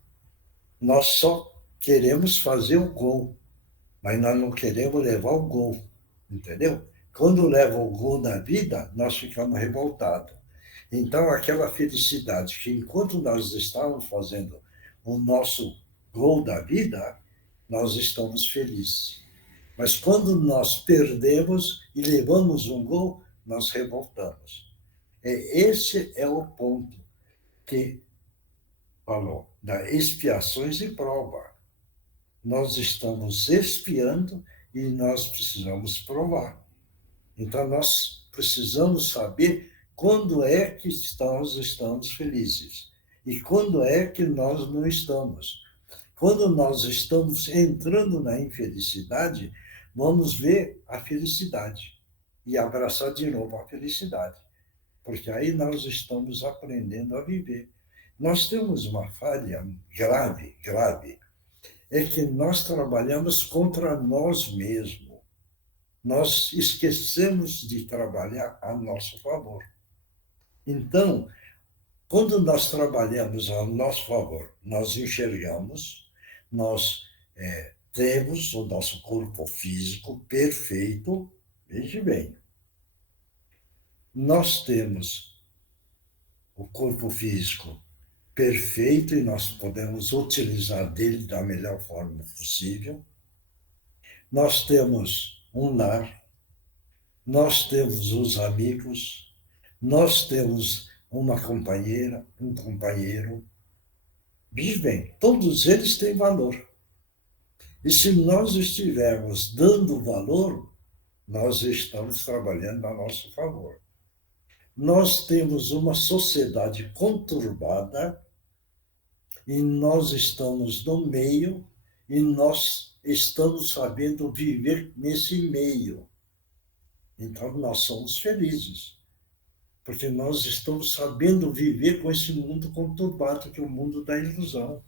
Nós só queremos fazer o gol, mas nós não queremos levar o gol, entendeu? Quando leva o gol na vida, nós ficamos revoltados. Então, aquela felicidade que enquanto nós estávamos fazendo o nosso gol da vida, nós estamos felizes. Mas quando nós perdemos e levamos um gol, nós revoltamos. Esse é o ponto que falou, da expiações e prova. Nós estamos expiando e nós precisamos provar. Então, nós precisamos saber quando é que nós estamos felizes e quando é que nós não estamos. Quando nós estamos entrando na infelicidade, vamos ver a felicidade e abraçar de novo a felicidade, porque aí nós estamos aprendendo a viver. Nós temos uma falha grave, grave, é que nós trabalhamos contra nós mesmos. Nós esquecemos de trabalhar a nosso favor. Então, quando nós trabalhamos a nosso favor, nós enxergamos, nós temos o nosso corpo físico perfeito, veja bem, nós temos o corpo físico perfeito e nós podemos utilizar dele da melhor forma possível. Nós temos um lar, nós temos os amigos, nós temos uma companheira, um companheiro. Veja bem, todos eles têm valor. E se nós estivermos dando valor, nós estamos trabalhando a nosso favor. Nós temos uma sociedade conturbada e nós estamos no meio e nós estamos sabendo viver nesse meio. Então, nós somos felizes, porque nós estamos sabendo viver com esse mundo conturbado, que é o mundo da ilusão.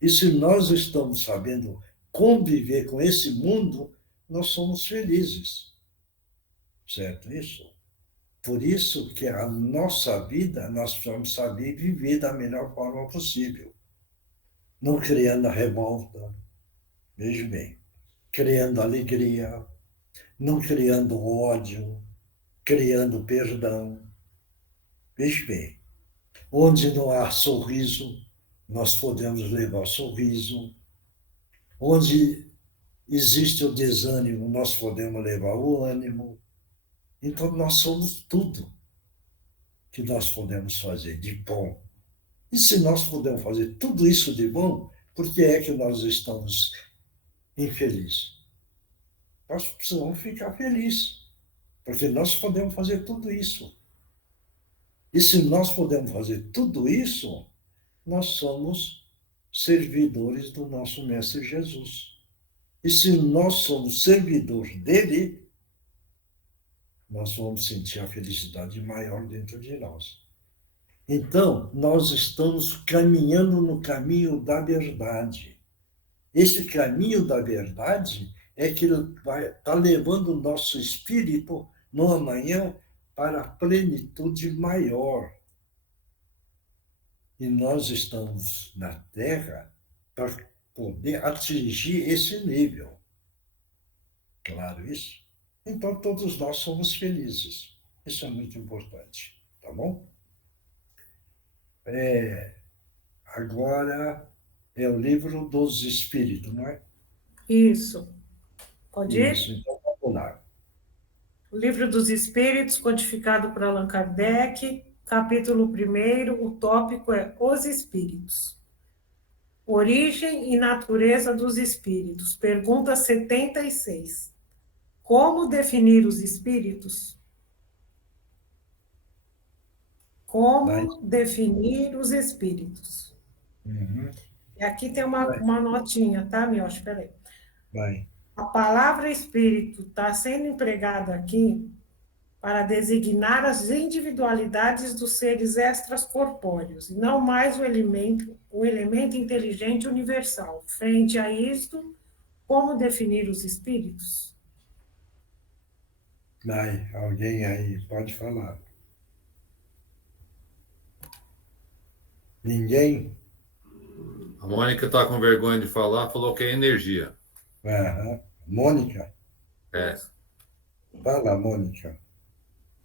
E se nós estamos sabendo conviver com esse mundo, nós somos felizes. Certo isso? Por isso que a nossa vida, nós precisamos saber viver da melhor forma possível. Não criando a revolta, veja bem, criando alegria, não criando ódio, criando perdão. Veja bem, onde não há sorriso, nós podemos levar sorriso. Onde existe o desânimo, nós podemos levar o ânimo. Então, nós somos tudo que nós podemos fazer de bom. E se nós podemos fazer tudo isso de bom, por que é que nós estamos infelizes? Nós precisamos ficar felizes, porque nós podemos fazer tudo isso. E se nós podemos fazer tudo isso, nós somos servidores do nosso Mestre Jesus. E se nós somos servidores dele, nós vamos sentir a felicidade maior dentro de nós. Então, nós estamos caminhando no caminho da verdade. Esse caminho da verdade é que está levando o nosso espírito no amanhã para a plenitude maior. E nós estamos na Terra para poder atingir esse nível. Claro isso? Então, todos nós somos felizes. Isso é muito importante, tá bom? Agora é o livro dos Espíritos, não é? Isso. Pode ir? Isso, então vamos lá. O Livro dos Espíritos, codificado por Allan Kardec, capítulo 1, o tópico é Os Espíritos. Origem e natureza dos espíritos. Pergunta 76. Como definir os espíritos? Como definir os espíritos? Uhum. E aqui tem uma notinha, tá, Miocha? Espera aí. Vai. A palavra espírito está sendo empregada aqui para designar as individualidades dos seres extracorpóreos, e não mais o elemento inteligente universal. Frente a isto, como definir os espíritos? Vai, alguém aí pode falar. Ninguém? A Mônica está com vergonha de falar, falou que é energia. Aham. Mônica? É. Fala, Mônica.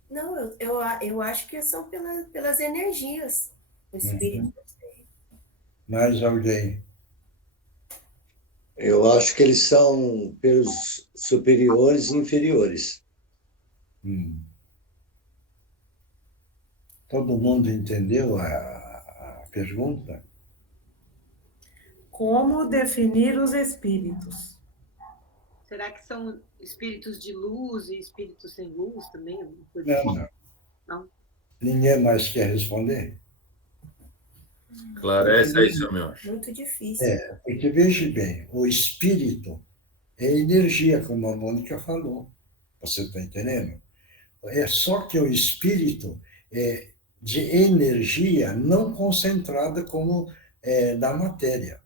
Não, eu acho que são pelas energias. O espírito. Mais alguém? Eu acho que eles são pelos superiores e inferiores. Todo mundo entendeu a pergunta? Como definir os espíritos? Será que são espíritos de luz e espíritos sem luz também? Não. Ninguém mais quer responder? Esclarece aí, seu meu. Muito difícil. Porque veja bem, o espírito é energia, como a Mônica falou. Você está entendendo? É só que o espírito é de energia não concentrada como da matéria.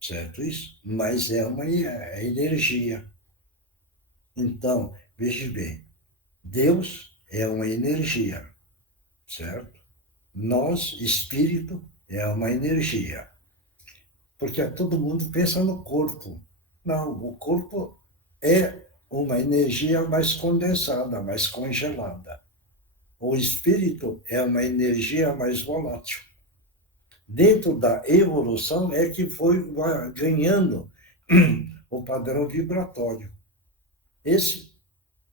Certo isso? Mas é uma energia. Então, veja bem, Deus é uma energia, certo? Nós, espírito, é uma energia. Porque todo mundo pensa no corpo. Não, o corpo é uma energia mais condensada, mais congelada. O espírito é uma energia mais volátil. Dentro da evolução é que foi ganhando o padrão vibratório. Esse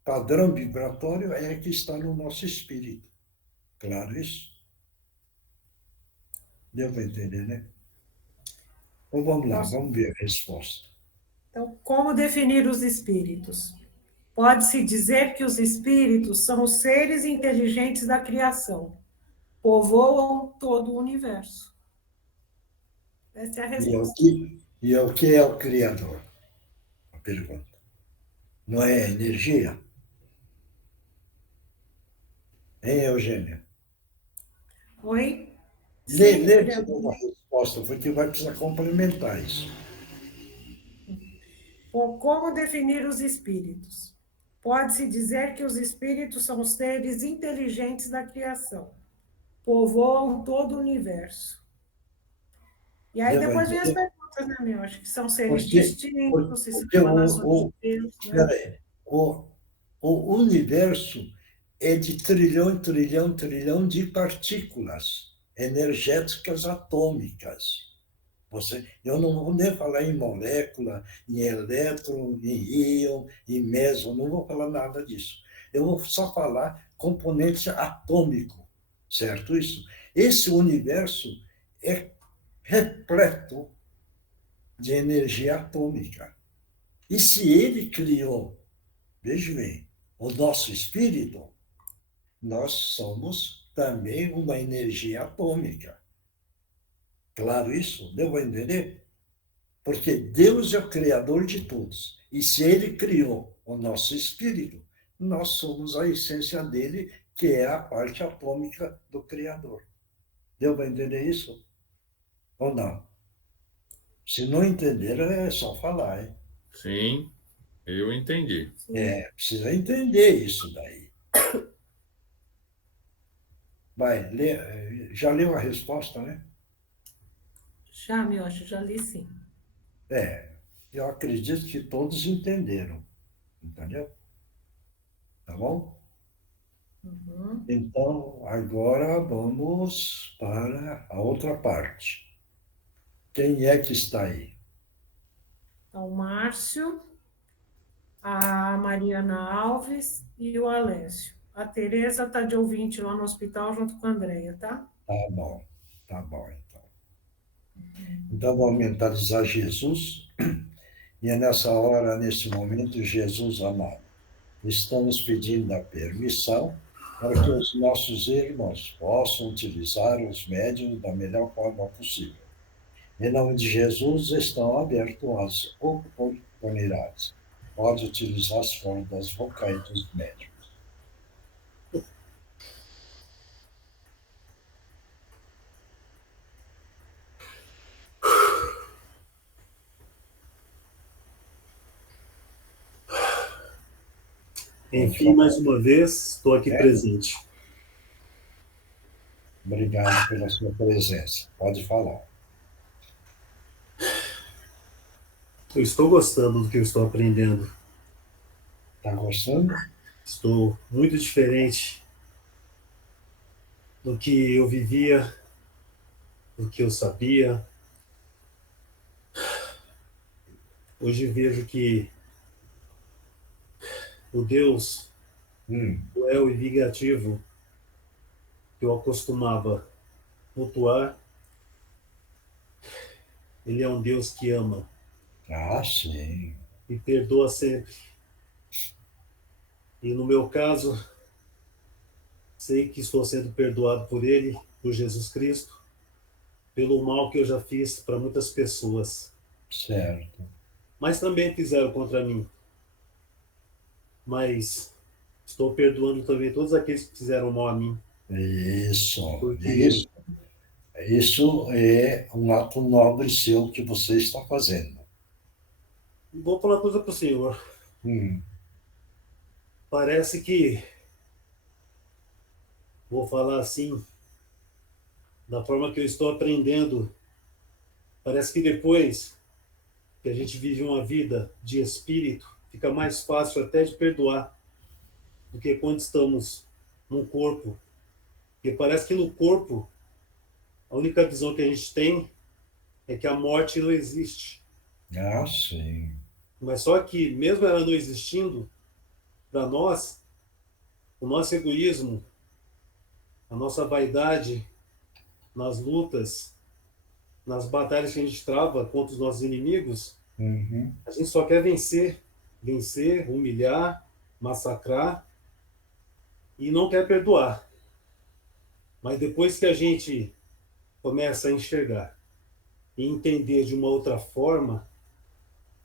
padrão vibratório é que está no nosso espírito. Claro isso? Deu para entender, né? Então vamos lá, vamos ver a resposta. Então, como definir os espíritos? Pode-se dizer que os espíritos são os seres inteligentes da criação, povoam todo o universo. Essa é a resposta. E o que é o Criador? A pergunta. Não é a energia? Hein, Eugênia? Oi? Lê uma resposta, porque vai precisar complementar isso. Como definir os espíritos? Pode-se dizer que os espíritos são os seres inteligentes da criação, povoam todo o universo. E aí depois vem as perguntas, né, meu? Acho que são seres distintos, se são emanações de Deus. Né? O universo é de trilhão de partículas energéticas atômicas. Eu não vou nem falar em molécula, em elétron, em íon, em meson, não vou falar nada disso. Eu vou só falar componente atômico, certo isso? Esse universo é repleto de energia atômica. E se ele criou, veja bem, o nosso espírito, nós somos também uma energia atômica. Claro isso? Deu para entender? Porque Deus é o criador de todos. E se ele criou o nosso espírito, nós somos a essência dele, que é a parte atômica do criador. Deu para entender isso? Ou não? Se não entender, é só falar, hein? Sim, eu entendi. Precisa entender isso daí. Vai, já leu a resposta, né? Já, Miocha, já li sim. Eu acredito que todos entenderam. Entendeu? Tá bom? Uhum. Então, agora vamos para a outra parte. Quem é que está aí? Então, o Márcio, a Mariana Alves e o Alessio. A Tereza está de ouvinte lá no hospital junto com a Andréia, tá? Tá bom então. Então, vamos mentalizar Jesus. E é nessa hora, nesse momento, Jesus amado, estamos pedindo a permissão para que os nossos irmãos possam utilizar os médiuns da melhor forma possível. Em nome de Jesus, estão abertas as oportunidades. Pode utilizar as cordas vocais dos médiuns. Enfim, mais uma vez, estou aqui presente. Obrigado pela sua presença. Pode falar. Eu estou gostando do que eu estou aprendendo. Está gostando? Estou muito diferente do que eu vivia, do que eu sabia. Hoje vejo que o Deus cruel e vingativo que eu acostumava cultuar, ele é um Deus que ama. Ah, sim. E perdoa sempre. E no meu caso, sei que estou sendo perdoado por ele, por Jesus Cristo, pelo mal que eu já fiz para muitas pessoas. Certo. Mas também fizeram contra mim. Mas estou perdoando também todos aqueles que fizeram mal a mim. Isso, Porque isso. Isso é um ato nobre seu que você está fazendo. vou falar uma coisa para o senhor. Parece que, vou falar assim, da forma que eu estou aprendendo, parece que depois que a gente vive uma vida de espírito, fica mais fácil até de perdoar do que quando estamos num corpo. Porque parece que no corpo, a única visão que a gente tem é que a morte não existe. Ah, sim. Mas só que, mesmo ela não existindo, para nós, o nosso egoísmo, a nossa vaidade nas lutas, nas batalhas que a gente trava contra os nossos inimigos, a gente só quer vencer, humilhar, massacrar e não quer perdoar. Mas depois que a gente começa a enxergar e entender de uma outra forma,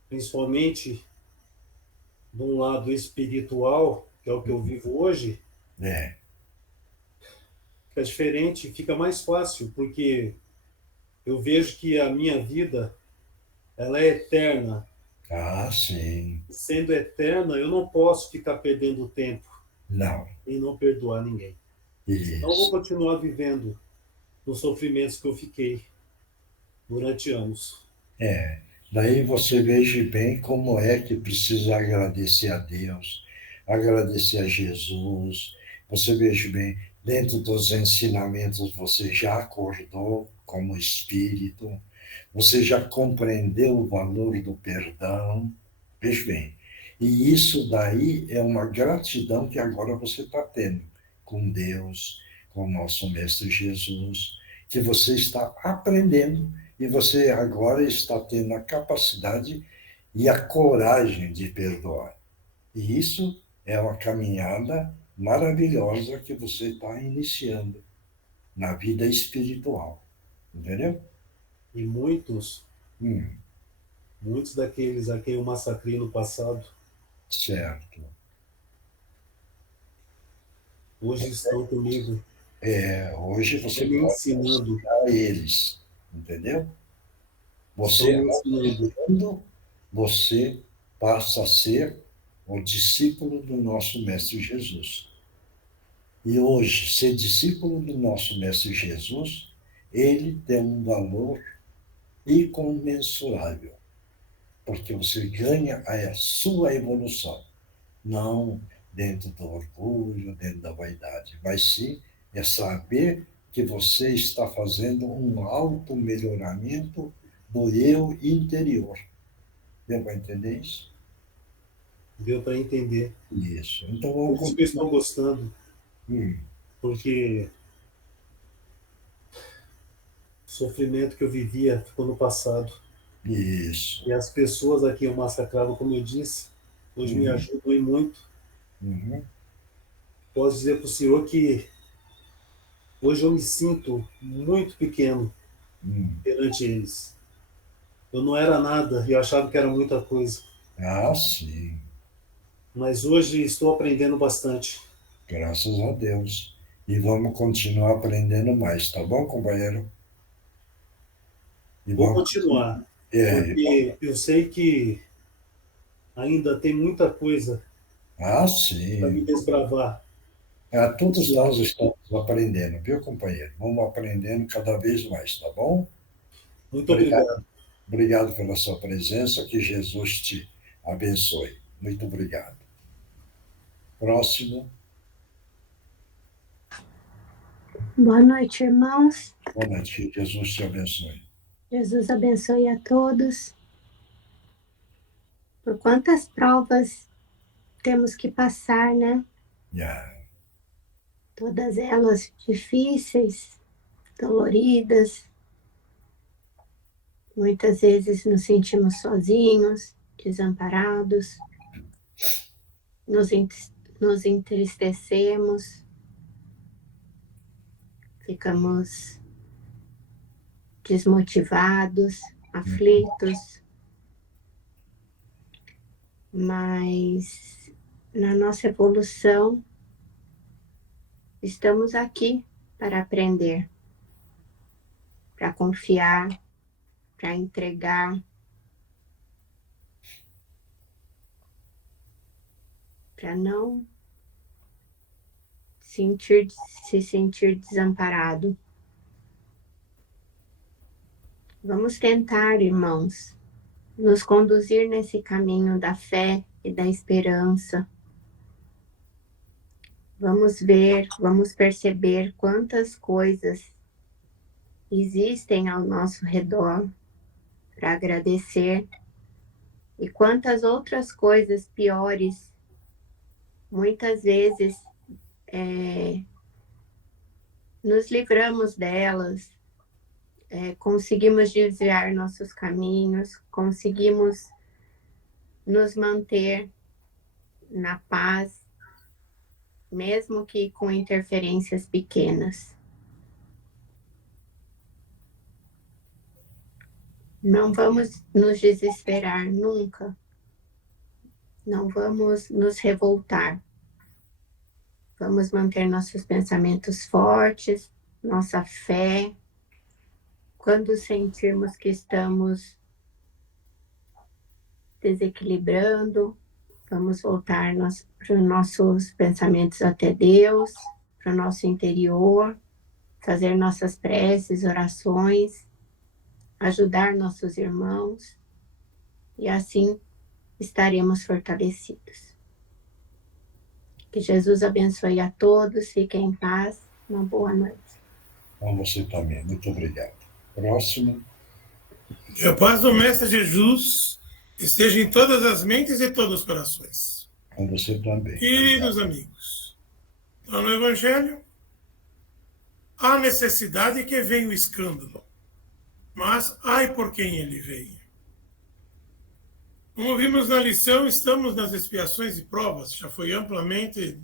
principalmente de um lado espiritual, que é o que eu vivo hoje, fica diferente, fica mais fácil, porque eu vejo que a minha vida, ela é eterna. Ah, sim. Sendo eterna, eu não posso ficar perdendo tempo. Não. E não perdoar ninguém. Isso. Então eu vou continuar vivendo nos sofrimentos que eu fiquei durante anos. Daí você veja bem como é que precisa agradecer a Deus, agradecer a Jesus. Você veja bem, dentro dos ensinamentos você já acordou como espírito, você já compreendeu o valor do perdão. Veja bem, e isso daí é uma gratidão que agora você está tendo com Deus, com o nosso Mestre Jesus, que você está aprendendo e você agora está tendo a capacidade e a coragem de perdoar. E isso é uma caminhada maravilhosa que você está iniciando na vida espiritual. Entendeu? E muitos daqueles a quem eu massacrei no passado, certo, hoje estão comigo. Hoje você me pode ensinando a eles, entendeu? Você você passa a ser o discípulo do nosso Mestre Jesus. E hoje, ser discípulo do nosso Mestre Jesus, ele tem um valor incomensurável, porque você ganha a sua evolução, não dentro do orgulho, dentro da vaidade, mas sim é saber que você está fazendo um auto-melhoramento do eu interior. Deu para entender isso? Deu para entender. Isso. Então, por isso que eu estou gostando. Porque sofrimento que eu vivia no passado. Isso. E as pessoas aqui eu massacrava, como eu disse, hoje me ajudam e muito. Posso dizer para o senhor que hoje eu me sinto muito pequeno perante eles. Eu não era nada e eu achava que era muita coisa. Ah, sim. Mas hoje estou aprendendo bastante. Graças a Deus. E vamos continuar aprendendo mais, tá bom, companheiro? E Vou vamos continuar, porque eu sei que ainda tem muita coisa para me sim. desbravar. Todos nós estamos aprendendo, viu, companheiro? Vamos aprendendo cada vez mais, tá bom? Muito obrigado. Obrigado pela sua presença, que Jesus te abençoe. Muito obrigado. Próximo. Boa noite, irmãos. Boa noite, Jesus te abençoe. Jesus abençoe a todos. Por quantas provas temos que passar, né? Todas elas difíceis, doloridas. Muitas vezes nos sentimos sozinhos, desamparados. Nos entristecemos. Ficamos desmotivados, aflitos. Mas na nossa evolução, estamos aqui para aprender, para confiar, para entregar, para não se sentir desamparado. Vamos tentar, irmãos, nos conduzir nesse caminho da fé e da esperança. Vamos ver, vamos perceber quantas coisas existem ao nosso redor para agradecer e quantas outras coisas piores, muitas vezes, nos livramos delas, conseguimos desviar nossos caminhos, conseguimos nos manter na paz, mesmo que com interferências pequenas. Não vamos nos desesperar nunca. Não vamos nos revoltar. Vamos manter nossos pensamentos fortes, nossa fé. Quando sentirmos que estamos desequilibrando, vamos voltar para os nossos pensamentos até Deus, para o nosso interior, fazer nossas preces, orações, ajudar nossos irmãos, e assim estaremos fortalecidos. Que Jesus abençoe a todos, fiquem em paz, uma boa noite. A você também, muito obrigado. Próximo. Que a paz do Mestre Jesus esteja em todas as mentes e todos os corações. Com você também. Queridos amigos, então, no Evangelho, há necessidade que venha o escândalo, mas ai por quem ele veio. Como vimos na lição, estamos nas expiações e provas, já foi amplamente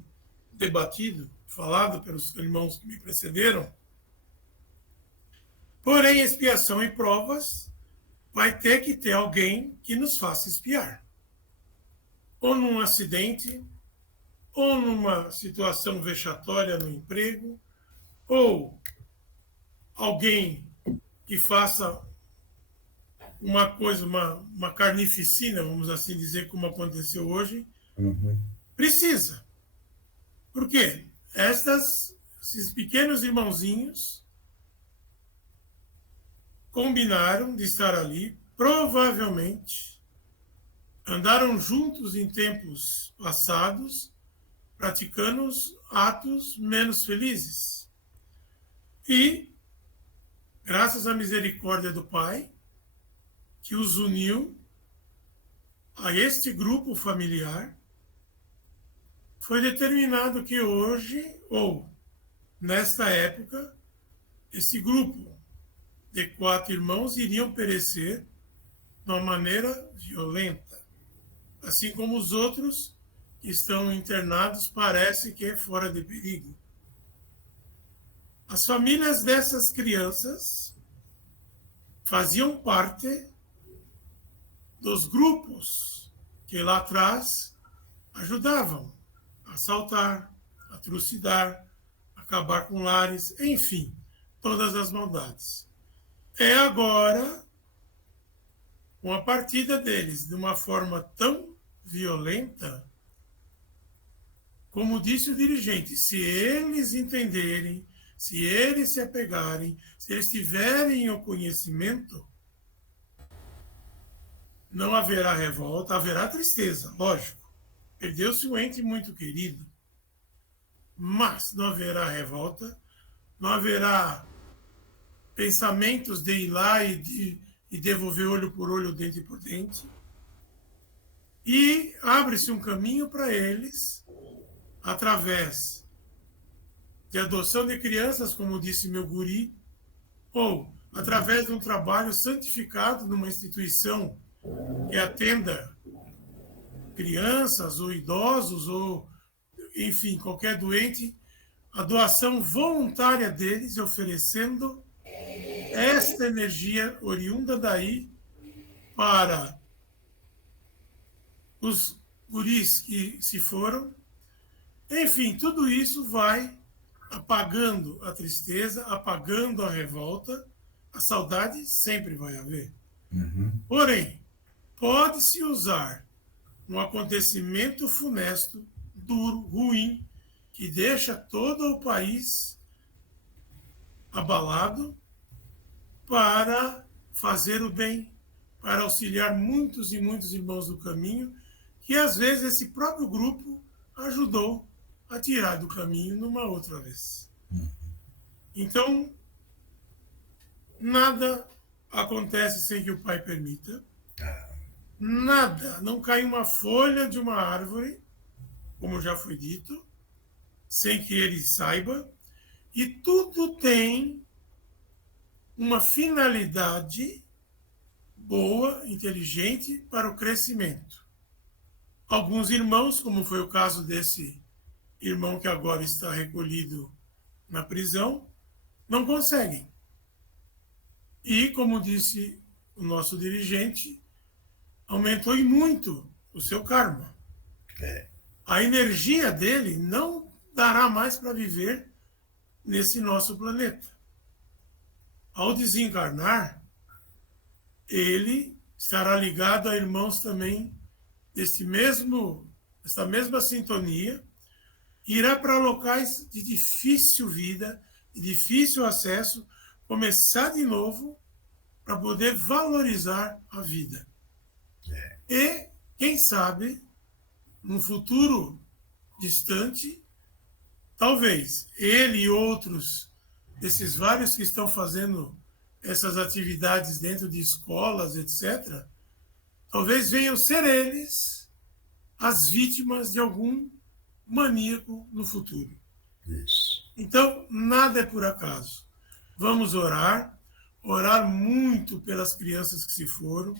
debatido, falado pelos irmãos que me precederam. Porém, expiação e provas vai ter que ter alguém que nos faça expiar. Ou num acidente, ou numa situação vexatória no emprego, ou alguém que faça uma coisa, uma carnificina, vamos assim dizer, como aconteceu hoje, precisa. Por quê? Esses pequenos irmãozinhos combinaram de estar ali, provavelmente andaram juntos em tempos passados, praticando atos menos felizes. E, graças à misericórdia do Pai, que os uniu a este grupo familiar, foi determinado que hoje, ou nesta época, esse grupo de 4 irmãos iriam perecer de uma maneira violenta, assim como os outros que estão internados parece que é fora de perigo. As famílias dessas crianças faziam parte dos grupos que lá atrás ajudavam a assaltar, a trucidar, acabar com lares, enfim, todas as maldades. É agora, com a partida deles de uma forma tão violenta, como disse o dirigente, se eles entenderem, se eles se apegarem, se eles tiverem o conhecimento, não haverá revolta, haverá tristeza, lógico. Perdeu-se um ente muito querido. Mas não haverá revolta, não haverá pensamentos de ir lá e devolver olho por olho, dente por dente. E abre-se um caminho para eles, através de adoção de crianças, como disse meu guri, ou através de um trabalho santificado numa instituição que atenda crianças ou idosos ou, enfim, qualquer doente, a doação voluntária deles, oferecendo esta energia oriunda daí para os guris que se foram. Enfim, tudo isso vai apagando a tristeza, apagando a revolta. A saudade sempre vai haver. Porém, pode-se usar um acontecimento funesto, duro, ruim, que deixa todo o país abalado, para fazer o bem, para auxiliar muitos e muitos irmãos do caminho, que às vezes esse próprio grupo ajudou a tirar do caminho numa outra vez. Então, nada acontece sem que o Pai permita. Nada, não cai uma folha de uma árvore, como já foi dito, sem que ele saiba, e tudo tem uma finalidade boa, inteligente para o crescimento. Alguns irmãos, como foi o caso desse irmão que agora está recolhido na prisão, não conseguem. E, como disse o nosso dirigente, aumentou e muito o seu karma. A energia dele não dará mais para viver nesse nosso planeta. Ao desencarnar, ele estará ligado a irmãos também dessa mesma sintonia, irá para locais de difícil vida, de difícil acesso, começar de novo para poder valorizar a vida. E, quem sabe, num futuro distante, talvez ele e outros desses vários que estão fazendo essas atividades dentro de escolas, etc., talvez venham ser eles as vítimas de algum maníaco no futuro. Então, nada é por acaso. Vamos orar muito pelas crianças que se foram,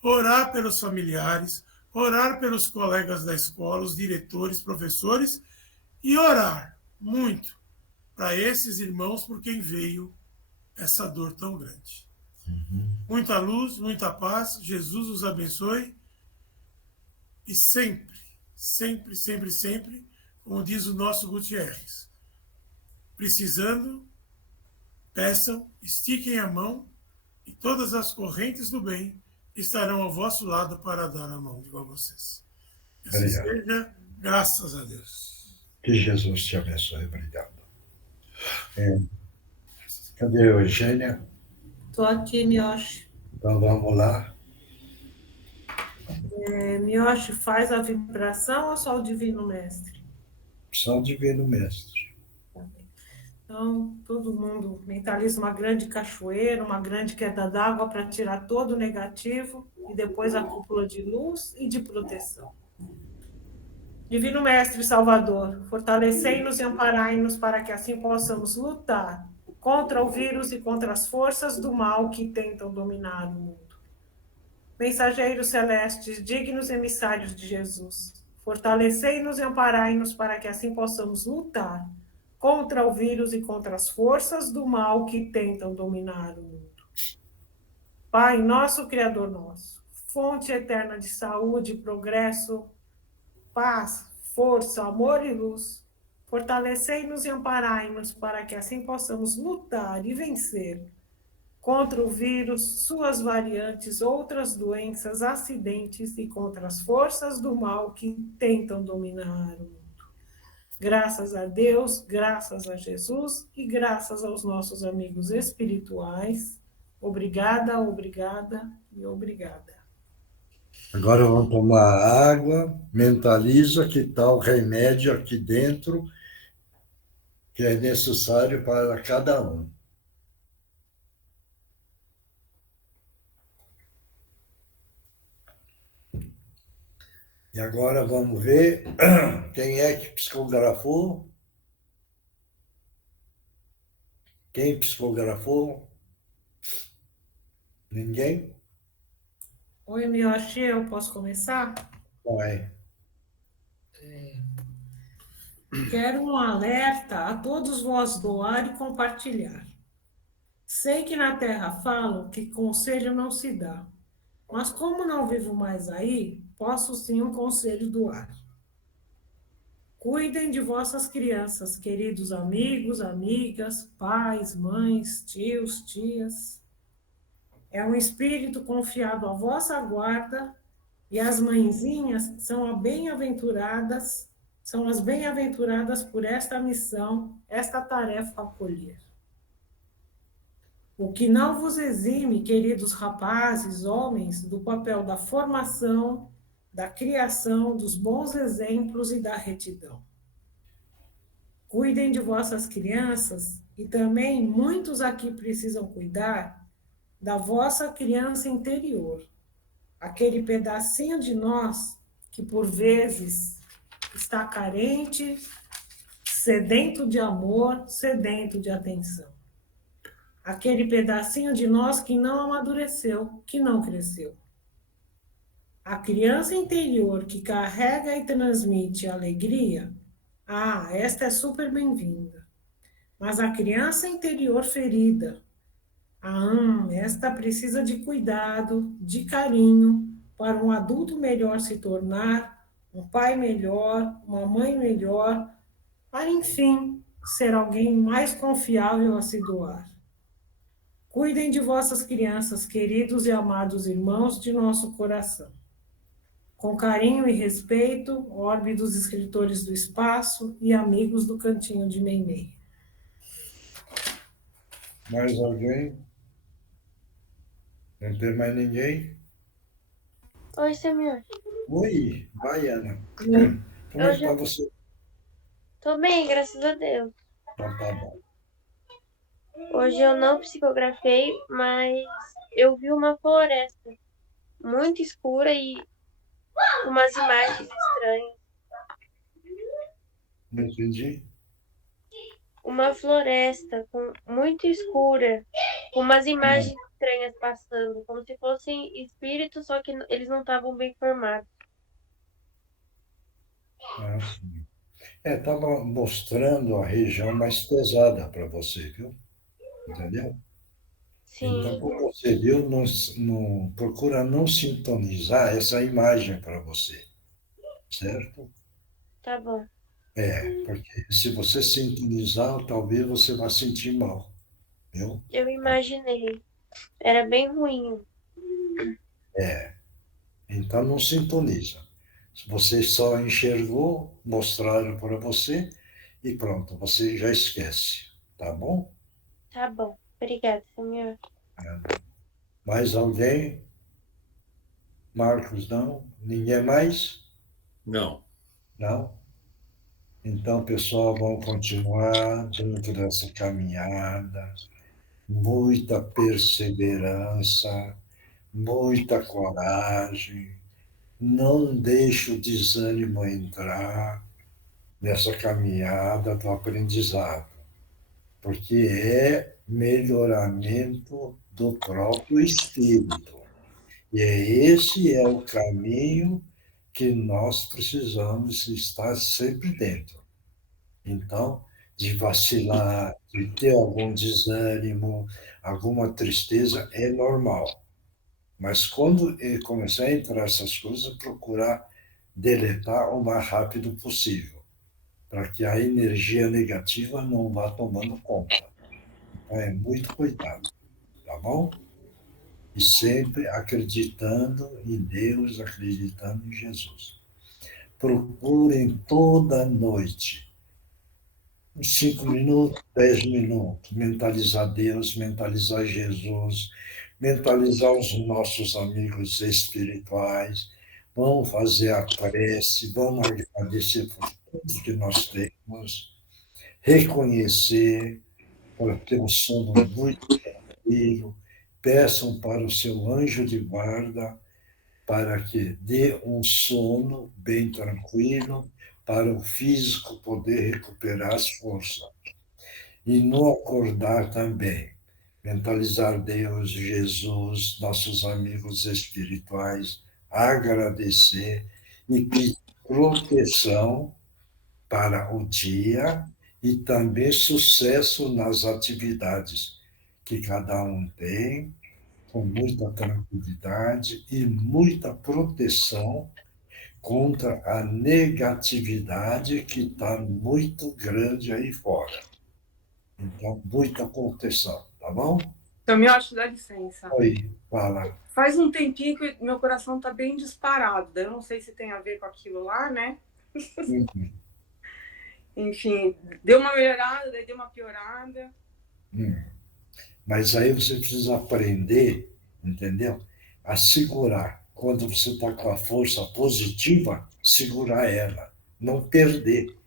orar pelos familiares, orar pelos colegas da escola, os diretores, professores, e orar muito para esses irmãos por quem veio essa dor tão grande. Muita luz, muita paz, Jesus os abençoe, e sempre, sempre, sempre, sempre, como diz o nosso Gutierrez, precisando, peçam, estiquem a mão, e todas as correntes do bem estarão ao vosso lado para dar a mão, digo a vocês. Assim seja, graças a Deus. Que Jesus te abençoe. Obrigado. Cadê a Eugênia? Estou aqui, Mioshi. Então vamos lá. Mioshi, faz a vibração ou só o Divino Mestre? Só o Divino Mestre. Então, todo mundo mentaliza uma grande cachoeira, uma grande queda d'água para tirar todo o negativo e depois a cúpula de luz e de proteção. Divino Mestre Salvador, fortalecei-nos e amparai-nos para que assim possamos lutar contra o vírus e contra as forças do mal que tentam dominar o mundo. Mensageiros celestes, dignos emissários de Jesus, fortalecei-nos e amparai-nos para que assim possamos lutar contra o vírus e contra as forças do mal que tentam dominar o mundo. Pai nosso, Criador nosso, fonte eterna de saúde, progresso, paz, força, amor e luz, fortalecei-nos e amparai-nos para que assim possamos lutar e vencer contra o vírus, suas variantes, outras doenças, acidentes e contra as forças do mal que tentam dominar o mundo. Graças a Deus, graças a Jesus e graças aos nossos amigos espirituais. Obrigada, obrigada e obrigada. Agora vamos tomar água, mentaliza que está o remédio aqui dentro, que é necessário para cada um. E agora vamos ver quem é que psicografou. Quem psicografou? Ninguém? Oi, Miyoshi, eu posso começar? Vai. Quero um alerta a todos vós doar e compartilhar. Sei que na terra falam que conselho não se dá, mas como não vivo mais aí, posso sim um conselho doar. Cuidem de vossas crianças, queridos amigos, amigas, pais, mães, tios, tias. É um espírito confiado à vossa guarda e as mãezinhas são as bem-aventuradas por esta missão, esta tarefa a acolher. O que não vos exime, queridos rapazes, homens, do papel da formação, da criação, dos bons exemplos e da retidão. Cuidem de vossas crianças e também muitos aqui precisam cuidar da vossa criança interior, aquele pedacinho de nós que por vezes está carente, sedento de amor, sedento de atenção. Aquele pedacinho de nós que não amadureceu, que não cresceu. A criança interior que carrega e transmite alegria, esta é super bem-vinda. Mas a criança interior ferida, esta precisa de cuidado, de carinho, para um adulto melhor se tornar, um pai melhor, uma mãe melhor, para, enfim, ser alguém mais confiável a se doar. Cuidem de vossas crianças, queridos e amados irmãos de nosso coração. Com carinho e respeito, orbe dos escritores do espaço e amigos do Cantinho de Meimei. Mais alguém? Não tem mais ninguém? Oi, senhor. Oi, vai, Ana. Como é que está você? Tô bem, graças a Deus. Então tá bom. Hoje eu não psicografei, mas eu vi uma floresta muito escura e umas imagens estranhas. Não entendi. Uma floresta muito escura, com umas imagens estranhas passando, como se fossem espíritos, só que eles não estavam bem formados. Sim. Estava mostrando a região mais pesada para você, viu? Entendeu? Sim. Então, como você viu, procura não sintonizar essa imagem para você, certo? Tá bom. Porque se você sintonizar, talvez você vá sentir mal, viu? Eu imaginei. Era bem ruim. Então não sintoniza. Você só enxergou, mostraram para você e pronto, você já esquece, tá bom? Tá bom. Obrigada, senhor. Mais alguém? Marcos, não? Ninguém mais? Não. Não? Então, pessoal, vamos continuar dentro dessa caminhada. Muita perseverança, muita coragem. Não deixe o desânimo entrar nessa caminhada do aprendizado. porque é melhoramento do próprio espírito. E esse é o caminho que nós precisamos estar sempre dentro. Então, de vacilar, de ter algum desânimo, alguma tristeza, é normal. Mas quando começar a entrar essas coisas, procurar deletar o mais rápido possível, para que a energia negativa não vá tomando conta. Então, é muito cuidado, tá bom? E sempre acreditando em Deus, acreditando em Jesus. Procurem toda noite, uns 5 minutos, 10 minutos, mentalizar Deus, mentalizar Jesus, mentalizar os nossos amigos espirituais, vamos fazer a prece, vamos agradecer por tudo que nós temos, reconhecer, para ter um sono muito tranquilo, peçam para o seu anjo de guarda para que dê um sono bem tranquilo, para o físico poder recuperar as forças. E no acordar também, mentalizar Deus, Jesus, nossos amigos espirituais, agradecer e pedir proteção para o dia e também sucesso nas atividades que cada um tem, com muita tranquilidade e muita proteção contra a negatividade que está muito grande aí fora. Então, muita proteção, tá bom? Então, Miotti, dá licença. Oi, fala. Faz um tempinho que meu coração está bem disparado. Eu não sei se tem a ver com aquilo lá, né? Uhum. Enfim, deu uma melhorada, daí deu uma piorada. Mas aí você precisa aprender, entendeu? A segurar. Quando você está com a força positiva, segurar ela, não perder.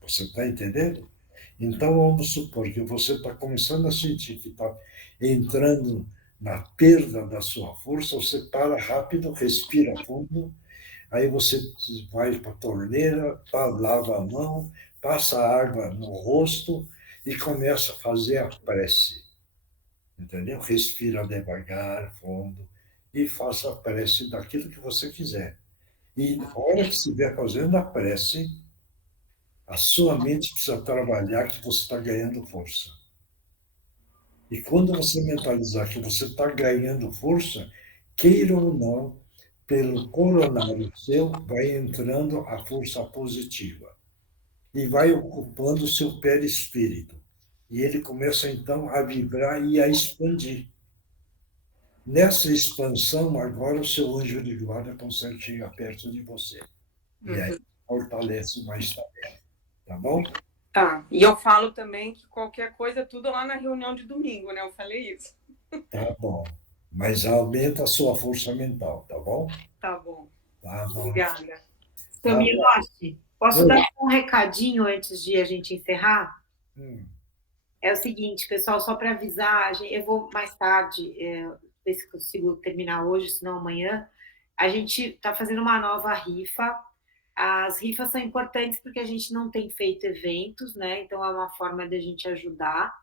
Você está entendendo? Então, vamos supor que você está começando a sentir que está entrando na perda da sua força, você para rápido, respira fundo, aí você vai para a torneira, lava a mão, passa água no rosto e começa a fazer a prece. Entendeu? Respira devagar, fundo, e faça a prece daquilo que você quiser. E na hora que estiver fazendo a prece, a sua mente precisa trabalhar que você está ganhando força. E quando você mentalizar que você está ganhando força, queira ou não, pelo coronário seu, vai entrando a força positiva. E vai ocupando o seu perispírito. E ele começa, então, a vibrar e a expandir. Nessa expansão, agora o seu anjo de guarda consegue chegar perto de você. E aí fortalece mais também. Tá bom? Tá. E eu falo também que qualquer coisa, tudo lá na reunião de domingo, né? Eu falei isso. Tá bom. Mas aumenta a sua força mental, tá bom? Tá bom. Tá bom. Obrigada. Seu Miotti, posso dar um recadinho antes de a gente encerrar? É o seguinte, pessoal, só para avisar, eu vou mais tarde, ver se consigo terminar hoje, senão amanhã. A gente está fazendo uma nova rifa. As rifas são importantes porque a gente não tem feito eventos, né? Então é uma forma de a gente ajudar.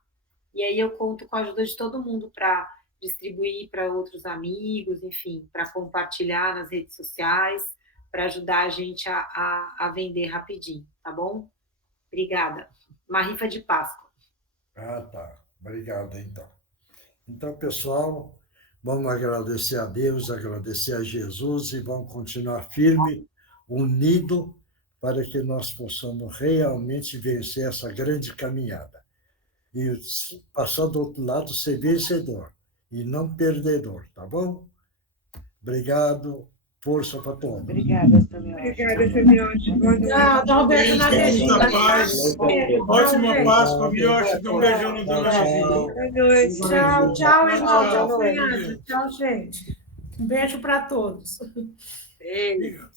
E aí eu conto com a ajuda de todo mundo para distribuir para outros amigos, enfim, para compartilhar nas redes sociais, para ajudar a gente a vender rapidinho, tá bom? Obrigada. Uma rifa de Páscoa. Ah, tá. Obrigado, então. Então, pessoal, vamos agradecer a Deus, agradecer a Jesus e vamos continuar firme, unido, para que nós possamos realmente vencer essa grande caminhada. E passar do outro lado, ser vencedor e não perdedor, tá bom? Obrigado. Força para todos. Obrigada, Samiotti. Obrigada, Samiotti. Dá um beijo na beijinha. Ótima Páscoa, Miotti. Dá um beijão no Dona. Tchau, tchau, irmão. Tchau, cunhado. Tchau, gente. Um beijo para todos. Beijo.